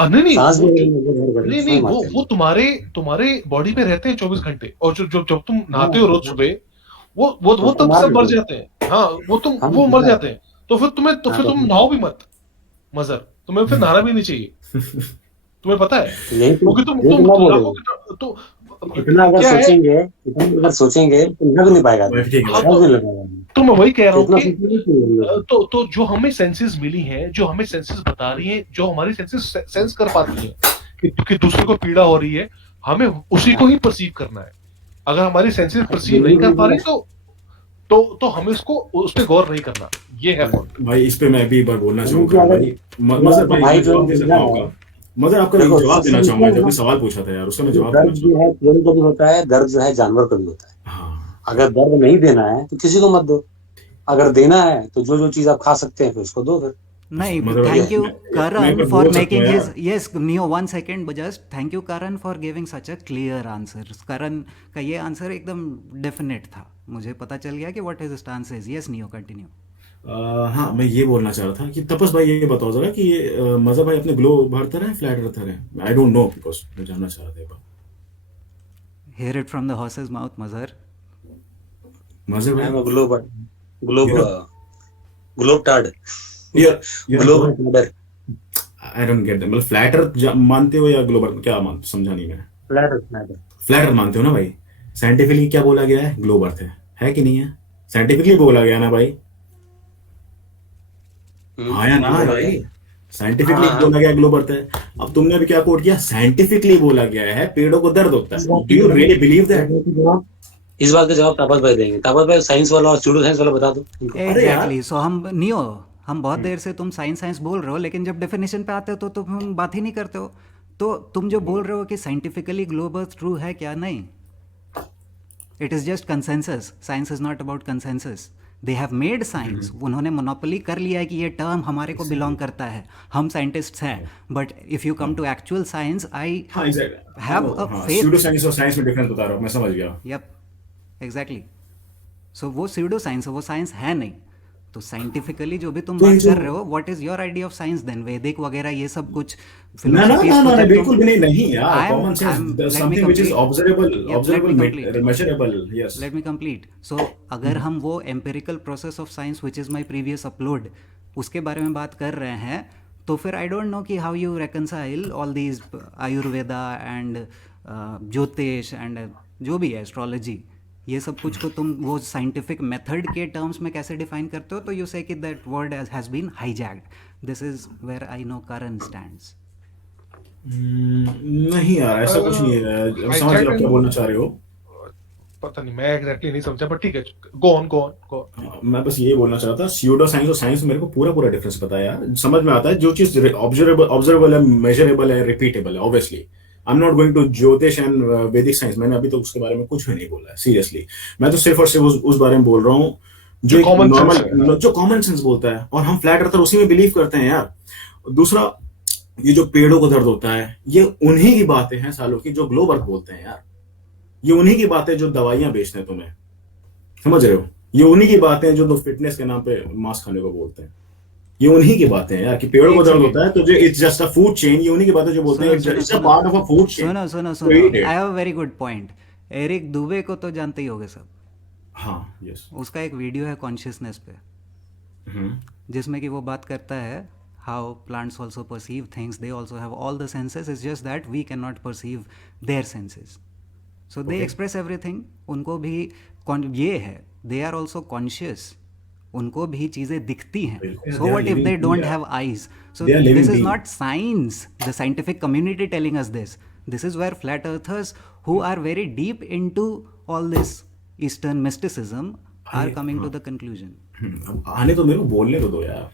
नहीं नहीं सांस भी वो अगर घर घर नहीं में नहीं मारते वो हैं। तुम्हारे बॉडी पे रहते हैं 24 घंटे, और जो जो जब तुम हाँ, नहाते हो रोज हाँ, सुबह, तो वो उसको तब मार सब मर देते हैं। जाते हैं। हाँ, हाँ, वो मर पता है। जाते हैं। तो हाँ, फिर तो तुम नहाओ भी मत मजर, तुम्हें फिर नहाना भी नहीं चाहिए। तुम्हें पता है, यही तो, क्योंकि यही तो मैं बोल रहा लाखों हूँ। तो इतना अगर क्या है। सोचेंगे, इतना अगर सोचेंगे तो लग नहीं पाएगा भाई आदमी, ठीक है हाँ, भाई। समझ नहीं लगेगा आदमी। तो मैं वही कह रहा तो हूँ इतना कि सोचना नहीं चाहिए हम लोग। तो जो हमें सेंसेस मिली हैं, जो हमें सेंसेस बता रही हैं, जो हमारी सेंसेस सेंस कर पाती हैं कि दूसरे को पीड़ा हो रही है, हमें उसी को ही परसीव करना है। अगर हमारी सेंसेस परसीव नहीं कर पा रहे, तो हमें उसको उस पर गौर नहीं करना। ये है पॉइंट। भाई इस पे मैं भी एक बार बोलना यानी चाहूँ कि करण अगर भाई। ये मजर आपका भाई भाई मैं जो जवाब है दे समझा सकता हूँ रहा आपका? है, मजर आपका एक देखो जवाब देना चाहूंगा, जब भी सिंपल, सवाल पूछा था यार उसका मैं जवाब देना दर्द जो चाहूंगा। है पेड़ को भी होता है, दर्द जो है जानवर को भी होता है। हाँ अगर दर्द नहीं देना है तो किसी को मत दो, अगर देना है तो जो जो चीज आप खा सकते हैं फिर उसको दो फिर। नहीं, मजर भाई, ये thank है। you मैं एक Karan बार for बोल सकता हूँ making his, यार? yes Neo, 1 second, but just thank you Karan for giving such a clear answer. Karan का ये आंसर एकदम डेफिनेट था, मुझे पता चल गया कि what his stance is. Yes Neo, continue. हाँ मैं ये बोलना चाह रहा था कि तपस भाई ये बताओ जरा कि ये मजर भाई अपने ग्लो भरते रहे फ्लैट रहते रहे? आई डोंट नो, बिकॉज मैं जानना चाह रहा था ये बात। Hear it from the horse's mouth, Mazhar. Mazhar I भाई, am globe, globe, you know, globetard, you globetarder. I don't get that. मतलब फ्लैट अर्थ मानते हो या ग्लोबल, क्या मान, समझा नहीं मैं। Flat flat. फ्लैट अर्थ मानते हो ना भाई? साइंटिफिकली क्या बोला गया है? ग्लोब अर्थ है कि नहीं है? साइंटिफिकली बोला गया ना भाई? हाँ या ना बोला गया। भाई? हाँ साइंटिफिकली हाँ हाँ। बोला गया ग्लोब अर्थ है। अब तुमने अभी क्या कोट किया? साइंटिफिकली बोला गया है पेड़ों को दर्द होता इस है। बात do you really believe that? इस बात का जवाब तापस भाई देंगे। तापस भाई साइंस वाला और स्यूडो साइंस वाला बता दो इनको। अरे यार, एग्जैक्टली, सो हम नियो, हम बहुत देर से तुम साइंस साइंस बोल रहे हो, लेकिन जब डेफिनेशन पे आते हो तो तुम बात ही नहीं करते हो। तो तुम जो बोल रहे हो कि साइंटिफिकली ग्लोब अर्थ ट्रू है क्या, नहीं, it is just consensus. Science is not about consensus. They have made science, उन्होंने मोनोपोली कर लिया है कि ये टर्म हमारे को बिलोंग करता है, हम साइंटिस्ट्स हैं। But if you come to actual science, I हाँ एग्जैक्टली, हैव अ हाँ स्यूडो फेथ। साइंस और साइंस में डिफरेंस बता रहा हूँ, मैं समझ गया। Yup, exactly. सो वो सीडो साइंस है, वो साइंस है नहीं। तो साइंटिफिकली जो भी तुम तो ये बात जो, कर रहे हो, what is your idea of science then? Vedic वगैरह ये सब कुछ ना ना फिलोसफीज ना को ना ना, जब तुम, बिल्कुल भी नहीं, नहीं यार, I common am sense, let me something which is complete. Observable, yup, let me complete, measurable, yes. Let me complete. So अगर हम वो empirical process of science which is my previous upload, उसके बारे में बात कर रहे हैं, तो फिर आई डोंट नो कि how you reconcile all these Ayurveda and Jyotish and जो भी है एस्ट्रोलॉजी, ये सब कुछ को तुम वो साइंटिफिक मेथड के टर्म्स में कैसे डिफाइन करते हो? तो यू से कि that word has been hijacked. This is where I know current stands. नहीं यार, ऐसा कुछ नहीं है, समझ गया आप क्या बोलना चाह रहे हो। पता नहीं, मैं एग्जैक्टली नहीं समझा, बट ठीक है, go on go on go on. मैं बस ये बोलना चाहता था, स्यूडो साइंस और साइंस मेरे को पूरा पूरा डिफरेंस पता है यार, समझ में आता है। जो चीज ऑब्जर्वेबल है, मेजरेबल है, रिपीटेबल है, obviously I am not going to Jyotish and Vedic science, मैंने अभी तो उसके बारे में कुछ भी नहीं बोला है सीरियसली। मैं तो सिर्फ और सिर्फ उस बारे में बोल रहा हूँ जो एक कॉमन सेंस है। नॉर्मल, जो कॉमन सेंस बोलता है, और हम फ्लैट अर्थर उसी में बिलीव करते हैं यार। दूसरा, ये जो पेड़ों को दर्द होता है, ये उन्हीं की बातें हैं सालों की जो ग्लोब अर्थ बोलते हैं यार। ये उन्हीं की बातें जो दवाइयां बेचते हैं तुम्हें, समझ रहे हो? ये उन्हीं की बातें हैं जो तो फिटनेस के नाम पे मांस खाने को बोलते हैं। ये उन्हीं की बातें हैं यार कि पेड़ों को दर्द होता है तो जो it's just a food chain, ये उन्हीं की बातें जो बोलते हैं it's a part of a food chain. सुनो सुनो तो सुनो, eat it। I have a very good point. Eric Dubey को तो जानते ही होगे सब। हाँ यस। उसका एक वीडियो है कॉन्शियसनेस पे, जिसमें कि वो बात करता है how plants also perceive things, they also have all the senses, is just that we can not perceive their senses. So they express everything. उनको भी ये है, दे आर ऑल्सो कॉन्शियस, उनको भी चीज़ें दिखती हैं. So what if they don't have eyes? So this is not science, the scientific community telling us this. This is where flat earthers who are very deep into all this eastern mysticism are coming to the conclusion. अब आने तो मेरे को बोलने तो दो यार,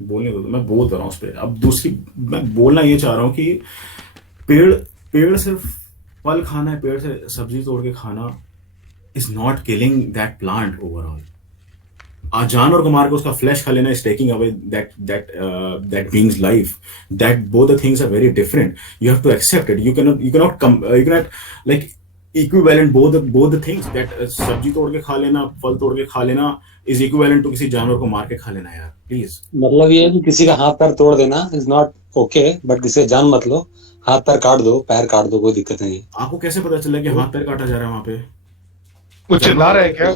बोलने दो. मैं बोल तो रहा हूँ उस पर. अब दूसरी मैं बोलना ये चाह रहा हूँ कि पेड़ सिर्फ फल खाना है, पेड़ से सब्जी तोड़ के खाना is not killing that plant overall. जानवर को मार के उसका फ्लैश खा लेना is taking away that being's life. That both the things are very different. You have to accept it. You cannot like equivalent both the things. That सब्जी तोड़ के खा लेना, फल तोड़ के खा लेना इज इक्विवेलेंट टू किसी जानवर को मार के खा लेना. यार प्लीज. मतलब ये है कि किसी का हाथ पैर तोड़ देना इज नॉट ओके, बट किसी जान मत लो. हाथ पैर काट दो, पैर काट दो, कोई दिक्कत नहीं है. आपको कैसे पता चला कि हाथ पैर काटा जा रहा है वहां पे? वो चिल्ला रहा है क्या?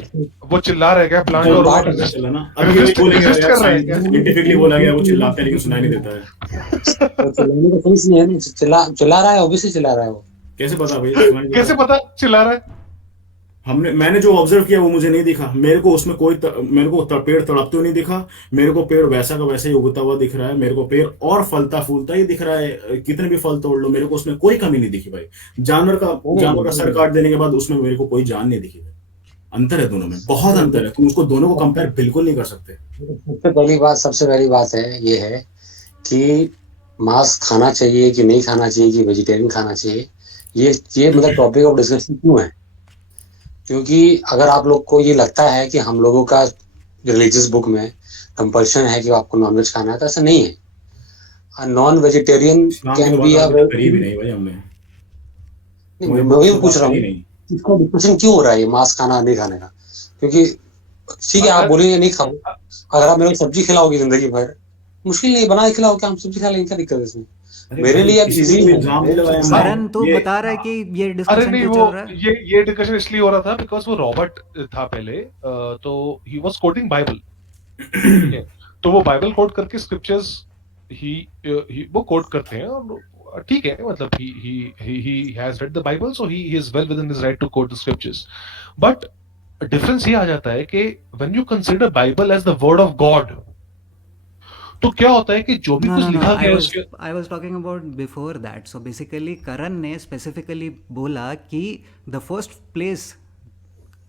वो चिल्ला रहा है क्या? प्लांट और वाटर चला ना. अभी ये बोलेंगे साइंटिफिकली बोला गया वो चिल्लाते हैं लेकिन सुनाई नहीं देता है. तो चिल्लाने का सेंस नहीं है ना. चिल्ला रहा है, ऑब्वियसली चिल्ला रहा है वो. कैसे पता भाई? कैसे पता चिल्ला रहा है? मैंने जो ऑब्जर्व किया वो मुझे नहीं दिखा. मेरे को उसमें मेरे को पेड़ तड़पते हुए नहीं दिखा. मेरे को पेड़ वैसा का वैसा ही उगता हुआ दिख रहा है. मेरे को पेड़ और फलता फूलता ही दिख रहा है. कितने भी फल तोड़ लो, मेरे को उसमें कोई कमी नहीं दिखी भाई. जानवर का सर काट देने के बाद उसमें मेरे को कोई जान नहीं दिखी भाई. अंतर है दोनों में, बहुत अंतर है. तुम उसको दोनों को कंपेयर बिल्कुल नहीं कर सकते. सबसे पहली बात है ये है कि मांस खाना चाहिए कि नहीं खाना चाहिए, कि वेजिटेरियन खाना चाहिए. ये मतलब टॉपिक ऑफ डिस्कशन क्यों है? क्योंकि अगर आप लोग को ये लगता है कि हम लोगों का रिलीजियस बुक में कंपल्शन है कि आपको नॉनवेज खाना है, तो ऐसा नहीं है. नॉन वेजिटेरियन कैन बी करीब नहीं भाई हमने. मैं वही पूछ रहा हूँ इसका डिस्कशन क्यों हो रहा है, मांस खाना नहीं खाने का? क्योंकि ठीक है आप बोलेंगे नहीं खाओ, अगर आप मेरे को सब्जी खिलाओगे जिंदगी भर, मुश्किल नहीं, बना के खिलाओ, क्या हम सब्जी खा लेंगे, क्या दिक्कत है इसमें? मेरे लिए अब इजी है. करण तो बता रहा है कि ये डिस्कशन क्यों चल रहा है. ये डिस्कशन इसलिए हो रहा था बिकॉज वो रॉबर्ट था पहले, तो ही वाज कोटिंग बाइबल. तो वो बाइबल कोट करके स्क्रिप्चर्स वो कोट करते हैं और ठीक है, मतलब he has read the Bible, so he is well within his right to quote the scriptures. But difference ये आ जाता है कि when you consider Bible as the word of God, तो क्या होता है कि जो भी कुछ लिखा गया है उसके I was talking about before that. So basically करण ने स्पेसिफिकली बोला कि the first place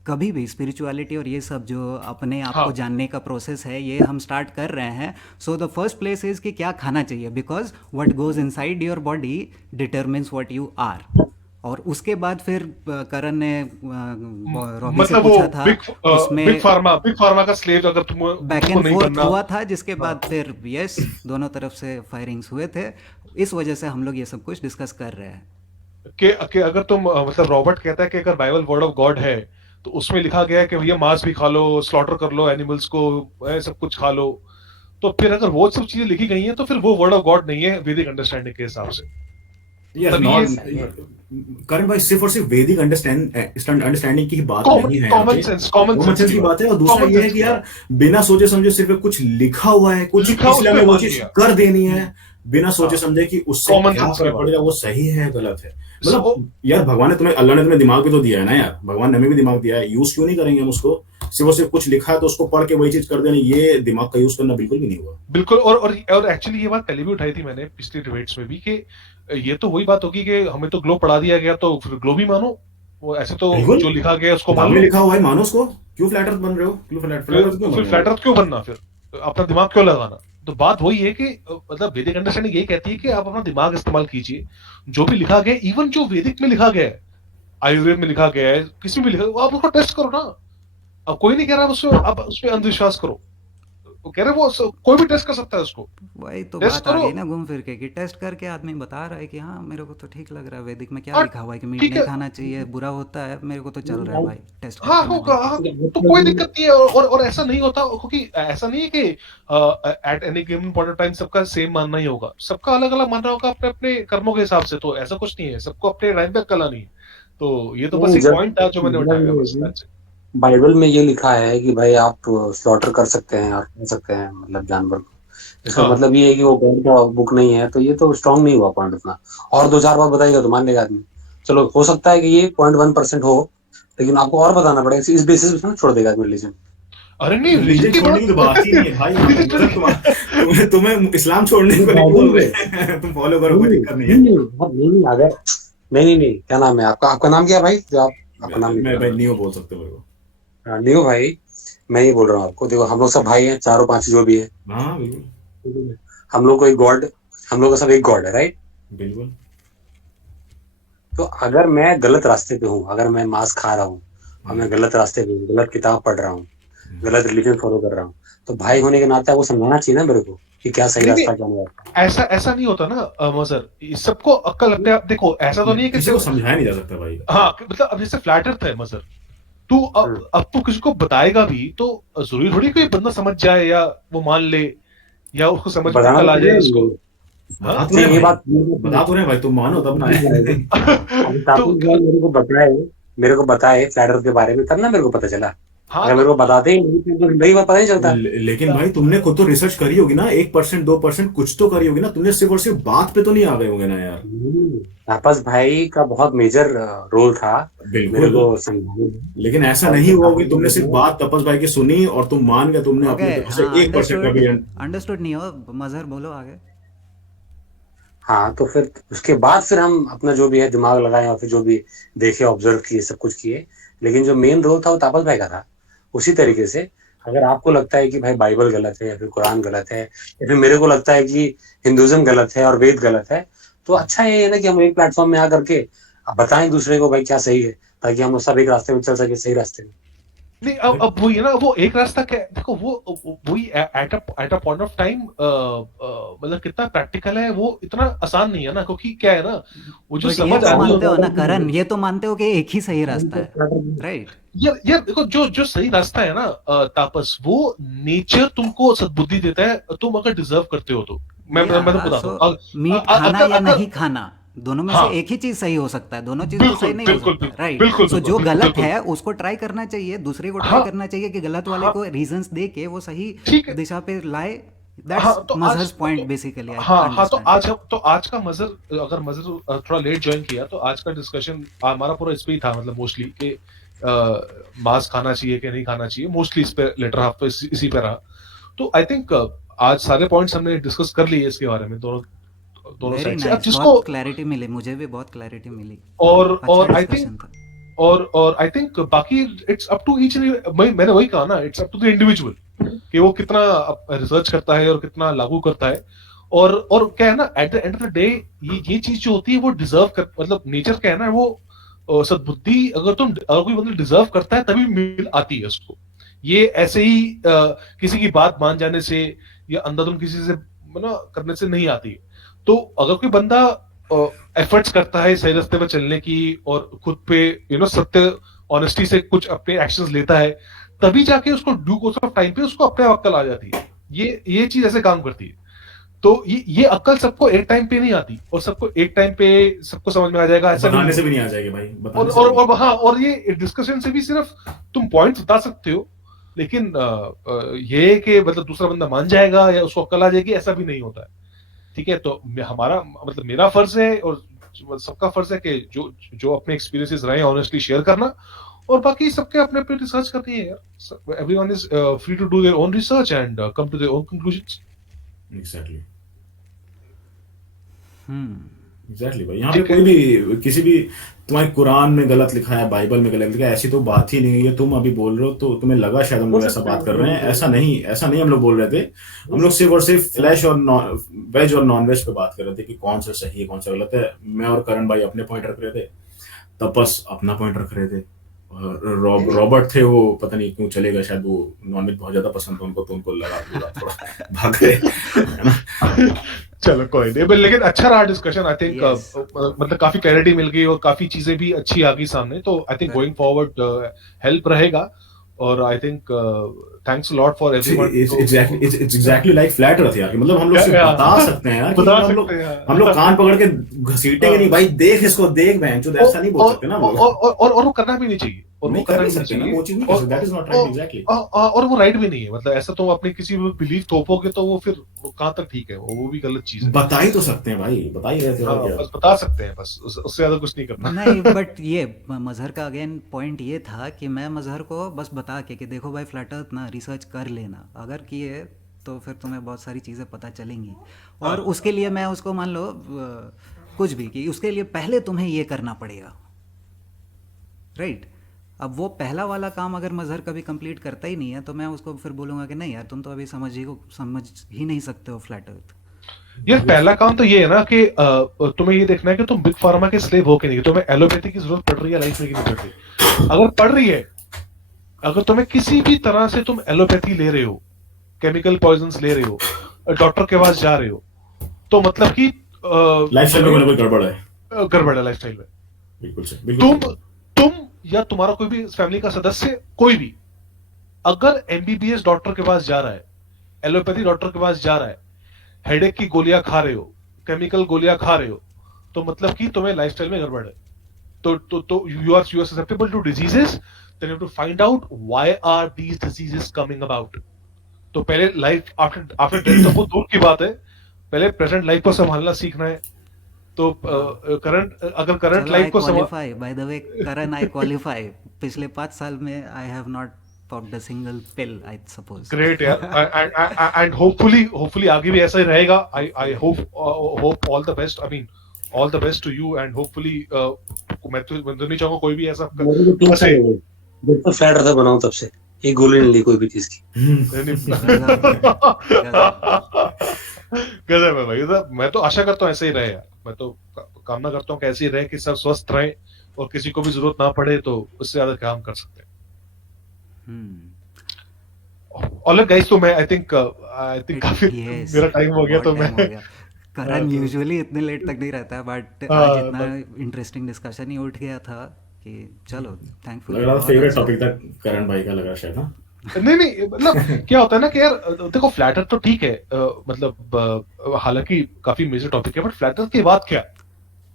कभी भी स्पिरिचुअलिटी और ये सब जो अपने आप को जानने का प्रोसेस है ये हम स्टार्ट कर रहे हैं. So the first place is कि क्या खाना चाहिए, because what goes inside your body determines what you are. और उसके बाद फिर करण ने रॉबी से पूछा था उसमें बिग फार्मा का स्लेव अगर तुम बैक एंड फोर्थ हुआ था, जिसके बाद फिर यस दोनों तरफ से फायरिंग्स हुए थे. इस वजह से हम लोग ये सब कुछ डिस्कस कर रहे हैं कि अगर तुम मतलब रॉबर्ट कहता है कि अगर बाइबल वर्ड ऑफ गॉड है तो उसमें लिखा गया है कि भैया मांस भी खा लो, स्लॉटर कर लो एनिमल्स को, सब कुछ खा लो. तो फिर अगर वो सब चीजें लिखी गई हैं तो फिर वो वर्ड ऑफ गॉड नहीं है वैदिक अंडरस्टैंडिंग के हिसाब से. करण भाई सिर्फ और सिर्फ वैदिक अंडरस्टैंडिंग की बात नहीं है, कॉमन सेंस की बात है. और दूसरा ये है कि यार बिना सोचे समझे सिर्फ कुछ लिखा हुआ है, कुछ इस्लाम में वो चीज कर देनी है बिना सोचे समझे कि उससे क्या फर्क पड़ेगा, वो सही है गलत है. मतलब यार भगवान ने तुम्हें, अल्लाह ने तुम्हें दिमाग भी तो दिया है ना यार. भगवान ने हमें भी दिमाग दिया है, यूज क्यों नहीं करेंगे हम उसको? सिर्फ कुछ लिखा है तो उसको पढ़ के वही चीज कर देनी, ये दिमाग का यूज करना बिल्कुल भी नहीं हुआ. बिल्कुल. और एक्चुअली ये बात पहले भी उठाई थी मैंने पिछले डिबेट्स में भी कि ये तो वही बात होगी कि हमें तो ग्लो पढ़ा दिया गया तो फिर ग्लो भी मानो. वो ऐसे तो जो लिखा गया उसको मानो, लिखा हुआ है मानो उसको. क्यों फ्लैट अर्थ बन रहे हो? क्यों फ्लैट अर्थ क्यों बनना? फिर अपना दिमाग क्यों लगाना? तो बात वही है कि मतलब वैदिक अंडरस्टैंडिंग यही कहती है कि आप अपना दिमाग इस्तेमाल कीजिए. जो भी लिखा गया, इवन जो वैदिक में लिखा गया है, आयुर्वेद में लिखा गया है, किसी में लिखा गया, आप उसको टेस्ट करो ना. अब कोई नहीं कह रहा आप उस पर अंधविश्वास करो. कह रहे वो कोई भी टेस्ट कर सकता है उसको. वही तो बात आ गई ना घूम फिर के कि टेस्ट करके आदमी बता रहा है कि हाँ मेरे को तो ठीक लग रहा है, वैदिक में क्या लिखा हुआ है कि मीट नहीं खाना चाहिए, बुरा होता है, मेरे को तो चल रहा है भाई टेस्ट. हाँ तो कोई दिक्कत नहीं है. और ऐसा नहीं होता, क्योंकि ऐसा नहीं है कि at any given point of time सबका सेम मानना ही होगा. सबका अलग अलग मानना होगा अपने अपने कर्मों के हिसाब से. तो ऐसा कुछ नहीं है, सबको अपने टाइम पे कला नहीं. तो ये तो बस एक पॉइंट था जो मैंने उठाया. बाइबल में ये लिखा है कि भाई आप स्लॉटर कर सकते हैं, आप कर सकते हैं मतलब जानवर को। इसका हाँ। मतलब ये है कि वो गॉड का बुक नहीं है, तो ये तो स्ट्रांग नहीं हुआ पॉइंट उतना। और दो चार बार बताइएगा तो मान लेगा आदमी। चलो हो सकता है कि ये 0.1% हो, लेकिन आपको और बताना पड़ेगा, इस बेसिस पे ना छोड़ देगा आदमी रिलीजन। अरे नहीं, रिलीजन रिलीजन की छोड़ने की तो बात ही नहीं है भाई। मतलब तुम्हें इस्लाम छोड़ने को नहीं बोल रहे। तुम फॉलो करो, कोई दिक्कत नहीं है। नहीं, अगर नहीं, क्या नाम है आपका? आपका नाम क्या है भाई, जो आप आपका नाम मैं भाई नियो बोल सकते हो मेरे को। नियो भाई, मैं ये बोल रहा हूँ आपको, देखो हम लोग सब भाई हैं, चारों पांच जो भी है, हाँ बिल्कुल हम लोग को एक गॉड, हम लोग का सब एक गॉड है, राइट? बिल्कुल। तो अगर मैं गलत रास्ते पे हूँ, अगर मैं मांस खा रहा हूँ और मैं गलत रास्ते पे हूँ, गलत किताब पढ़ रहा हूँ, गलत रिलीजन फॉलो कर रहा हूँ, तो भाई होने के नाते आपको समझाना चाहिए ना मेरे को कि क्या सही नहीं, रास्ता क्या नहीं रास्ता। ऐसा नहीं होता ना मजर, सबको अक्ल अपने आप। देखो ऐसा तो नहीं है कि किसी को समझाया नहीं जा सकता भाई। हाँ, मतलब अब जैसे फ्लैट अर्थ है मजर, तू अब तू किसी को बताएगा भी तो जरूरी थोड़ी कोई बंदा समझ जाए या वो मान ले या उसको समझ में बताना अकल आ तो जाए है, उसको। बता हाँ? तो रहे ये भाई, बात बता तो रहे भाई, तुम मानो तब ना। अभी तो तापस भाई मेरे को बताए फ्लैट अर्थ के बारे में, तब ना मेरे को पता चला। हाँ, अगर मेरे को बताते ही नहीं तो नहीं पता नहीं चलता। लेकिन भाई तुमने खुद तो रिसर्च करी होगी ना, 1% 2% कुछ तो करी होगी ना, तुमने सिर्फ और सिर्फ बात पे तो नहीं आ गए होंगे ना यार। तापस भाई का बहुत मेजर रोल था मेरे बिल्कुल। को समझाने में। लेकिन ऐसा और नहीं हुआ कि तापस तुमने सिर्फ भाई, बात तपस भाई की सुनी और तुम मान गए, तुमने ओके, अपनी तरफ से हाँ 1% का भी अंडरस्टूड नहीं हो मजहर, बोलो आगे। हाँ तो फिर उसके बाद फिर हम अपना जो भी है दिमाग लगाए और फिर जो भी देखे, ऑब्जर्व किए, सब कुछ किए। लेकिन जो मेन रोल था वो तापस भाई का था। उसी तरीके से अगर आपको लगता है कि भाई बाइबल गलत है या फिर कुरान गलत है या फिर मेरे को लगता है कि हिंदुज्म गलत है और वेद गलत है, तो अच्छा ये है ना कि हम एक प्लेटफॉर्म में आकर के अब बताएं दूसरे को भाई क्या सही है, ताकि हम लोग सब एक रास्ते में चल सके, सही रास्ते में। नहीं, अब वही है ना, वो एक रास्ता क्या देखो, वो वही at a point of time, मतलब कितना प्रैक्टिकल है वो, इतना आसान नहीं है ना, क्योंकि क्या है ना, वो जो बट ये समझ तो आती मानते हो है। ना करण, ये तो मानते हो कि एक ही सही रास्ता है, राइट? यार देखो, जो सही रास्ता है ना तापस, वो नेचर तुमको सद्बुद्धि देता है, तुम अगर डिजर्व करते हो तो। मैं तुमको बताता हूँ। मीट खाना या नहीं खाना, दोनों में से हाँ, एक ही चीज सही हो सकता है, दोनों चीज तो सही बिल्कुल नहीं हो बिल्कुल सकता, बिल्कुल राइट? बिल्कुल सो जो बिल्कुल गलत बिल्कुल। है उसको ट्राई करना चाहिए, दूसरे को ट्राई हाँ, करना चाहिए कि गलत वाले हाँ, को रीजंस दे के वो सही ठीक है। दिशा पे लाए। हाँ दैट्स तो मजहर्स आज पॉइंट तो बेसिकली, आई हाँ तो अंडरस्टैंड। आज का मजर, अगर मजर थोड़ा लेट ज्वाइन किया तो आज का डिस्कशन हमारा पूरा इस पे ही था, मतलब मोस्टली कि मांस खाना चाहिए कि नहीं खाना चाहिए, मोस्टली इस पे लेटर हाफ पे इसी पे रहा। तो आई थिंक आज सारे पॉइंट्स हमने डिस्कस कर लिए इसके बारे में, दोनों वेरी साइड से। अब नाइस, जिसको बहुत क्लैरिटी मिली, मुझे भी बहुत क्लैरिटी मिली, अच्छा और आई थिंक डिस्कशन था। और आई थिंक बाकी इट्स अप टू ईच, मैंने वही कहा ना, it's up to the individual कि वो कितना रिसर्च करता है और कितना लागू करता है। और क्या है ना, at the end of the day ये चीज जो होती है वो डिजर्व कर, मतलब नेचर क्या है ना, वो सद्बुद्धि अगर कोई बंदा डिजर्व करता है तभी मिल आती है उसको। ये ऐसे ही किसी की बात मान जाने से या अंधाधुंध किसी से करने से नहीं आती है। तो अगर कोई बंदा एफर्ट्स करता है सही रास्ते पे चलने की और खुद पे सत्य ऑनेस्टी से कुछ अपने एक्शंस लेता है, तभी जाके उसको ड्यू कोर्स ऑफ टाइम पे उसको अपने आप अक्ल आ जाती है। ये चीज ऐसे काम करती है। तो ये अक्ल सबको एक टाइम पे नहीं आती और सबको एक टाइम पे सबको समझ में आ जाएगा, ऐसा बताने नहीं से होता। भी नहीं आ जाएगी भाई, और बताने से और भी। और हाँ, और ये डिस्कशन से भी सिर्फ तुम पॉइंट्स बता सकते हो, लेकिन ये कि मतलब दूसरा बंदा मान जाएगा या उसको अक्ल आ जाएगी, ऐसा भी नहीं होता है। ठीक है, तो हमारा मतलब मेरा फर्ज है और सबका फर्ज है कि जो अपने एक्सपीरियंसेस रहे ऑनेस्टली शेयर करना, और बाकी सबके अपने अपने रिसर्च करनी है यार। Everyone is free to do their own research and come to their own conclusions. Exactly hmm, exactly भाई, यहाँ पे कोई भी किसी भी तुम्हारे कुरान में गलत लिखा है, बाइबल में गलत लिखा है, ऐसी तो बात ही नहीं है। तुम अभी बोल रहे हो तो तुम्हें लगा शायद हम लोग ऐसा बात कर रहे हैं, ऐसा नहीं हम लोग बोल रहे थे। हम लोग सिर्फ और सिर्फ फ्लैश और वेज और नॉन वेज पे बात कर रहे थे कि कौन सा सही है कौन सा गलत है। मैं और करण भाई अपने पॉइंट रख रहे थे, तपस अपना पॉइंट रख रहे थे, और रॉबर्ट थे, वो पता नहीं क्यों चले गए, शायद वो नॉनवेज बहुत ज्यादा पसंद था उनको, तो उनको लगा थोड़ा भाग गए, है ना। चलो कोई नहीं, लेकिन अच्छा रहा डिस्कशन आई थिंक। Yes. मतलब काफी क्लैरिटी मिल गई और काफी चीजें भी अच्छी आ गई सामने, तो I think going forward help रहेगा। और I think thanks lot for everyone. It's exactly like flat earth यार, मतलब हम लोग सिर्फ Yeah. बता सकते हैं यार कि बता हम लोग कान पकड़ के घसीटेंगे नहीं भाई, देख इसको देख, बहन चोद, ऐसा नहीं बोल सकते ना हम लोग। और वो करना भी नहीं चाहिए। और वो नहीं कर करना नहीं नहीं सकते ना, चाहिए। वो चीज नहीं कर सकते, that is not right, exactly. और वो राइट भी नहीं है, मतलब ऐसा तुम अपनी किसी भी बिलीफ थोपोगे तो वो फिर कहाँ तक ठीक है, वो भी गलत चीज है। बता ही तो सकते हैं भाई, बता ही रहे थे, और क्या। बस बता सकते हैं, बस उससे ज्यादा कुछ नहीं करना। नहीं, बट ये मजहर का अगेन पॉइंट ये था कि मैं मजहर को बस बता के कि देखो भाई फ्लैट अर्थ ना रिसर्च कर लेना, अगर किए तो फिर तुम्हें बहुत सारी चीज़ें पता चलेंगी, और उसके लिए मैं उसको मान लो कुछ भी कि उसके लिए पहले तुम्हें ये करना पड़ेगा, राइट। अब वो पहला वाला काम अगर मजहर कभी कंप्लीट करता ही नहीं है तो मैं उसको फिर बोलूँगा कि नहीं यार तुम तो अभी समझ ही नहीं सकते हो फ्लैट अर्थ। यार पहला काम तो ये है ना कि तुम्हें ये देखना है कि तुम बिग फार्मा के स्लेव हो कि नहीं, तुम्हें एलोपैथी की जरूरत पड़ रही है लाइफ में कि नहीं पड़ रही। अगर पड़ रही है, अगर तुम्हें किसी भी तरह से तुम एलोपैथी ले रहे हो, केमिकल पॉइजन्स ले रहे हो, डॉक्टर के पास जा रहे हो, तो मतलब कि लाइफस्टाइल में कोई गड़बड़ है, गड़बड़ है लाइफस्टाइल में। बिल्कुल से, बिल्कुल। तुम या तुम्हारा कोई भी फैमिली का सदस्य, कोई भी अगर एमबीबीएस डॉक्टर के पास जा रहा है, एलोपैथी डॉक्टर के पास जा रहा है, हेडेक की गोलियां खा रहे हो, केमिकल गोलियां खा रहे हो, तो मतलब कि तुम्हें लाइफस्टाइल में गड़बड़ है। तो you are susceptible to diseases, then you have to find out why are these diseases coming about. तो पहले लाइफ आफ्टर डेथ तो वो दूर की बात है, पहले प्रेजेंट लाइफ को संभालना सीखना है। तो अगर करंट लाइफ को qualify, by the way Karan, I qualify. पिछले 5 साल में I have not popped a single pill, I suppose. Great यार, एंड होपफुली आगे भी ऐसा ही रहेगा। I hope all the best, I mean all the best to you, and hopefully मैं तो नहीं चाहूंगा कोई भी ऐसा जब तो फ्लैट अर्थ बनाऊं तब से एक गोली नहीं ली कोई भी चीज की। गजब है भाई। मैं तो आशा करता हूँ ऐसे ही रहे यार, मैं तो कामना करता हूँ कि ऐसे ही रहे कि सब स्वस्थ रहे और किसी को भी जरूरत ना पड़े तो उससे ज्यादा काम कर सकते हैं। ऑलराइट गाइस, तो मैं आई थिंक काफी मेरा टाइम हो गया, तो मैं करण यूजुअली इतने लेट तक नहीं रहता है, बट आज इतना इंटरेस्टिंग डिस्कशन ही उठ गया था कि चलो थैंकफुल। लग रहा फेवरेट टॉपिक था करण भाई का, लग रहा शायद। हाँ नहीं मतलब क्या होता है ना कि यार देखो फ्लैट अर्थ तो ठीक है, मतलब हालांकि काफी मेजर टॉपिक है, बट फ्लैट अर्थ के बाद क्या,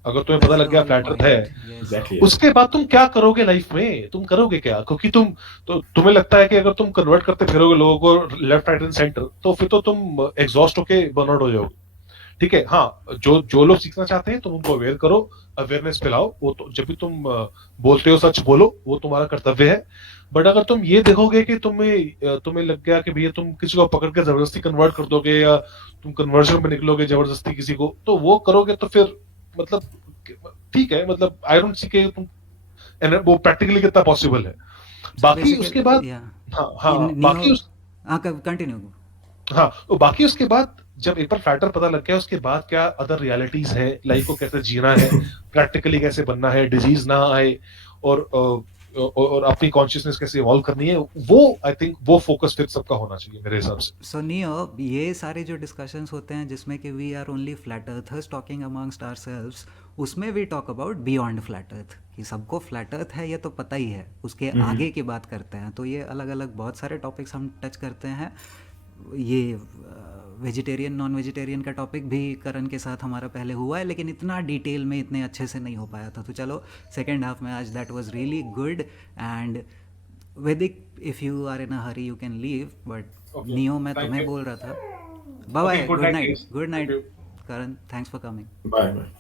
अगर तुम्हें पता लग गया फ्लैट अर्थ है, उसके बाद तुम क्या करोगे लाइफ में, तुम करोगे क्या? क्योंकि तुम्हें लगता है कि अगर तुम कन्वर्ट करते फिरोगे लोगों को लेफ्ट राइट एंड सेंटर, तो फिर तो तुम एग्जॉस्ट होके बर्नआउट हो जाओगे। ठीक है, हाँ, जो लोग सीखना चाहते हैं तुम उनको अवेयर करो, अवेयरनेस फैलाओ, वो तो जब भी तुम बोलते हो सच बोलो, वो तुम्हारा कर्तव्य है। बट अगर तुम ये देखोगे कि तुम्हें लग गया कि भैया तुम किसी को पकड़ के जबरदस्ती कन्वर्ट कर दोगे या तुम कन्वर्जन में निकलोगे जबरदस्ती किसी को, तो वो करोगे तो फिर मतलब ठीक है, मतलब आई डोंट सी के तुम वो प्रैक्टिकली कितना पॉसिबल है। बाकी उसके बाद कंटिन्यू। हाँ, तो बाकी उसके बाद जब एक बार फ्लैट अर्थ पता लग गया, उसके बाद क्या अदर रियलिटीज है, लाइफ को कैसे जीना है, प्रैक्टिकली कैसे बनना है, डिजीज ना आए, और अपनी कॉन्शियसनेस कैसे इवॉल्व करनी है, वो आई थिंक वो फोकस फिर सबका होना चाहिए मेरे हिसाब से। सो नियो, ये सारे जो डिस्कशंस होते हैं जिसमें कि we are only flat earthers talking amongst ourselves, उसमें we talk about beyond flat earth, कि सबको फ्लैट अर्थ है ये तो पता ही है, उसके आगे की बात करते हैं। तो ये अलग अलग बहुत सारे टॉपिक्स हम टच करते हैं। ये वेजिटेरियन नॉन वेजिटेरियन का टॉपिक भी करण के साथ हमारा पहले हुआ है, लेकिन इतना डिटेल में इतने अच्छे से नहीं हो पाया था। तो चलो सेकेंड हाफ में आज that was really good. And Vaidik, if you are in a hurry you can leave, but नियो मैं तुम्हें बोल रहा था bye bye, good night Karan, thanks for coming, bye bye.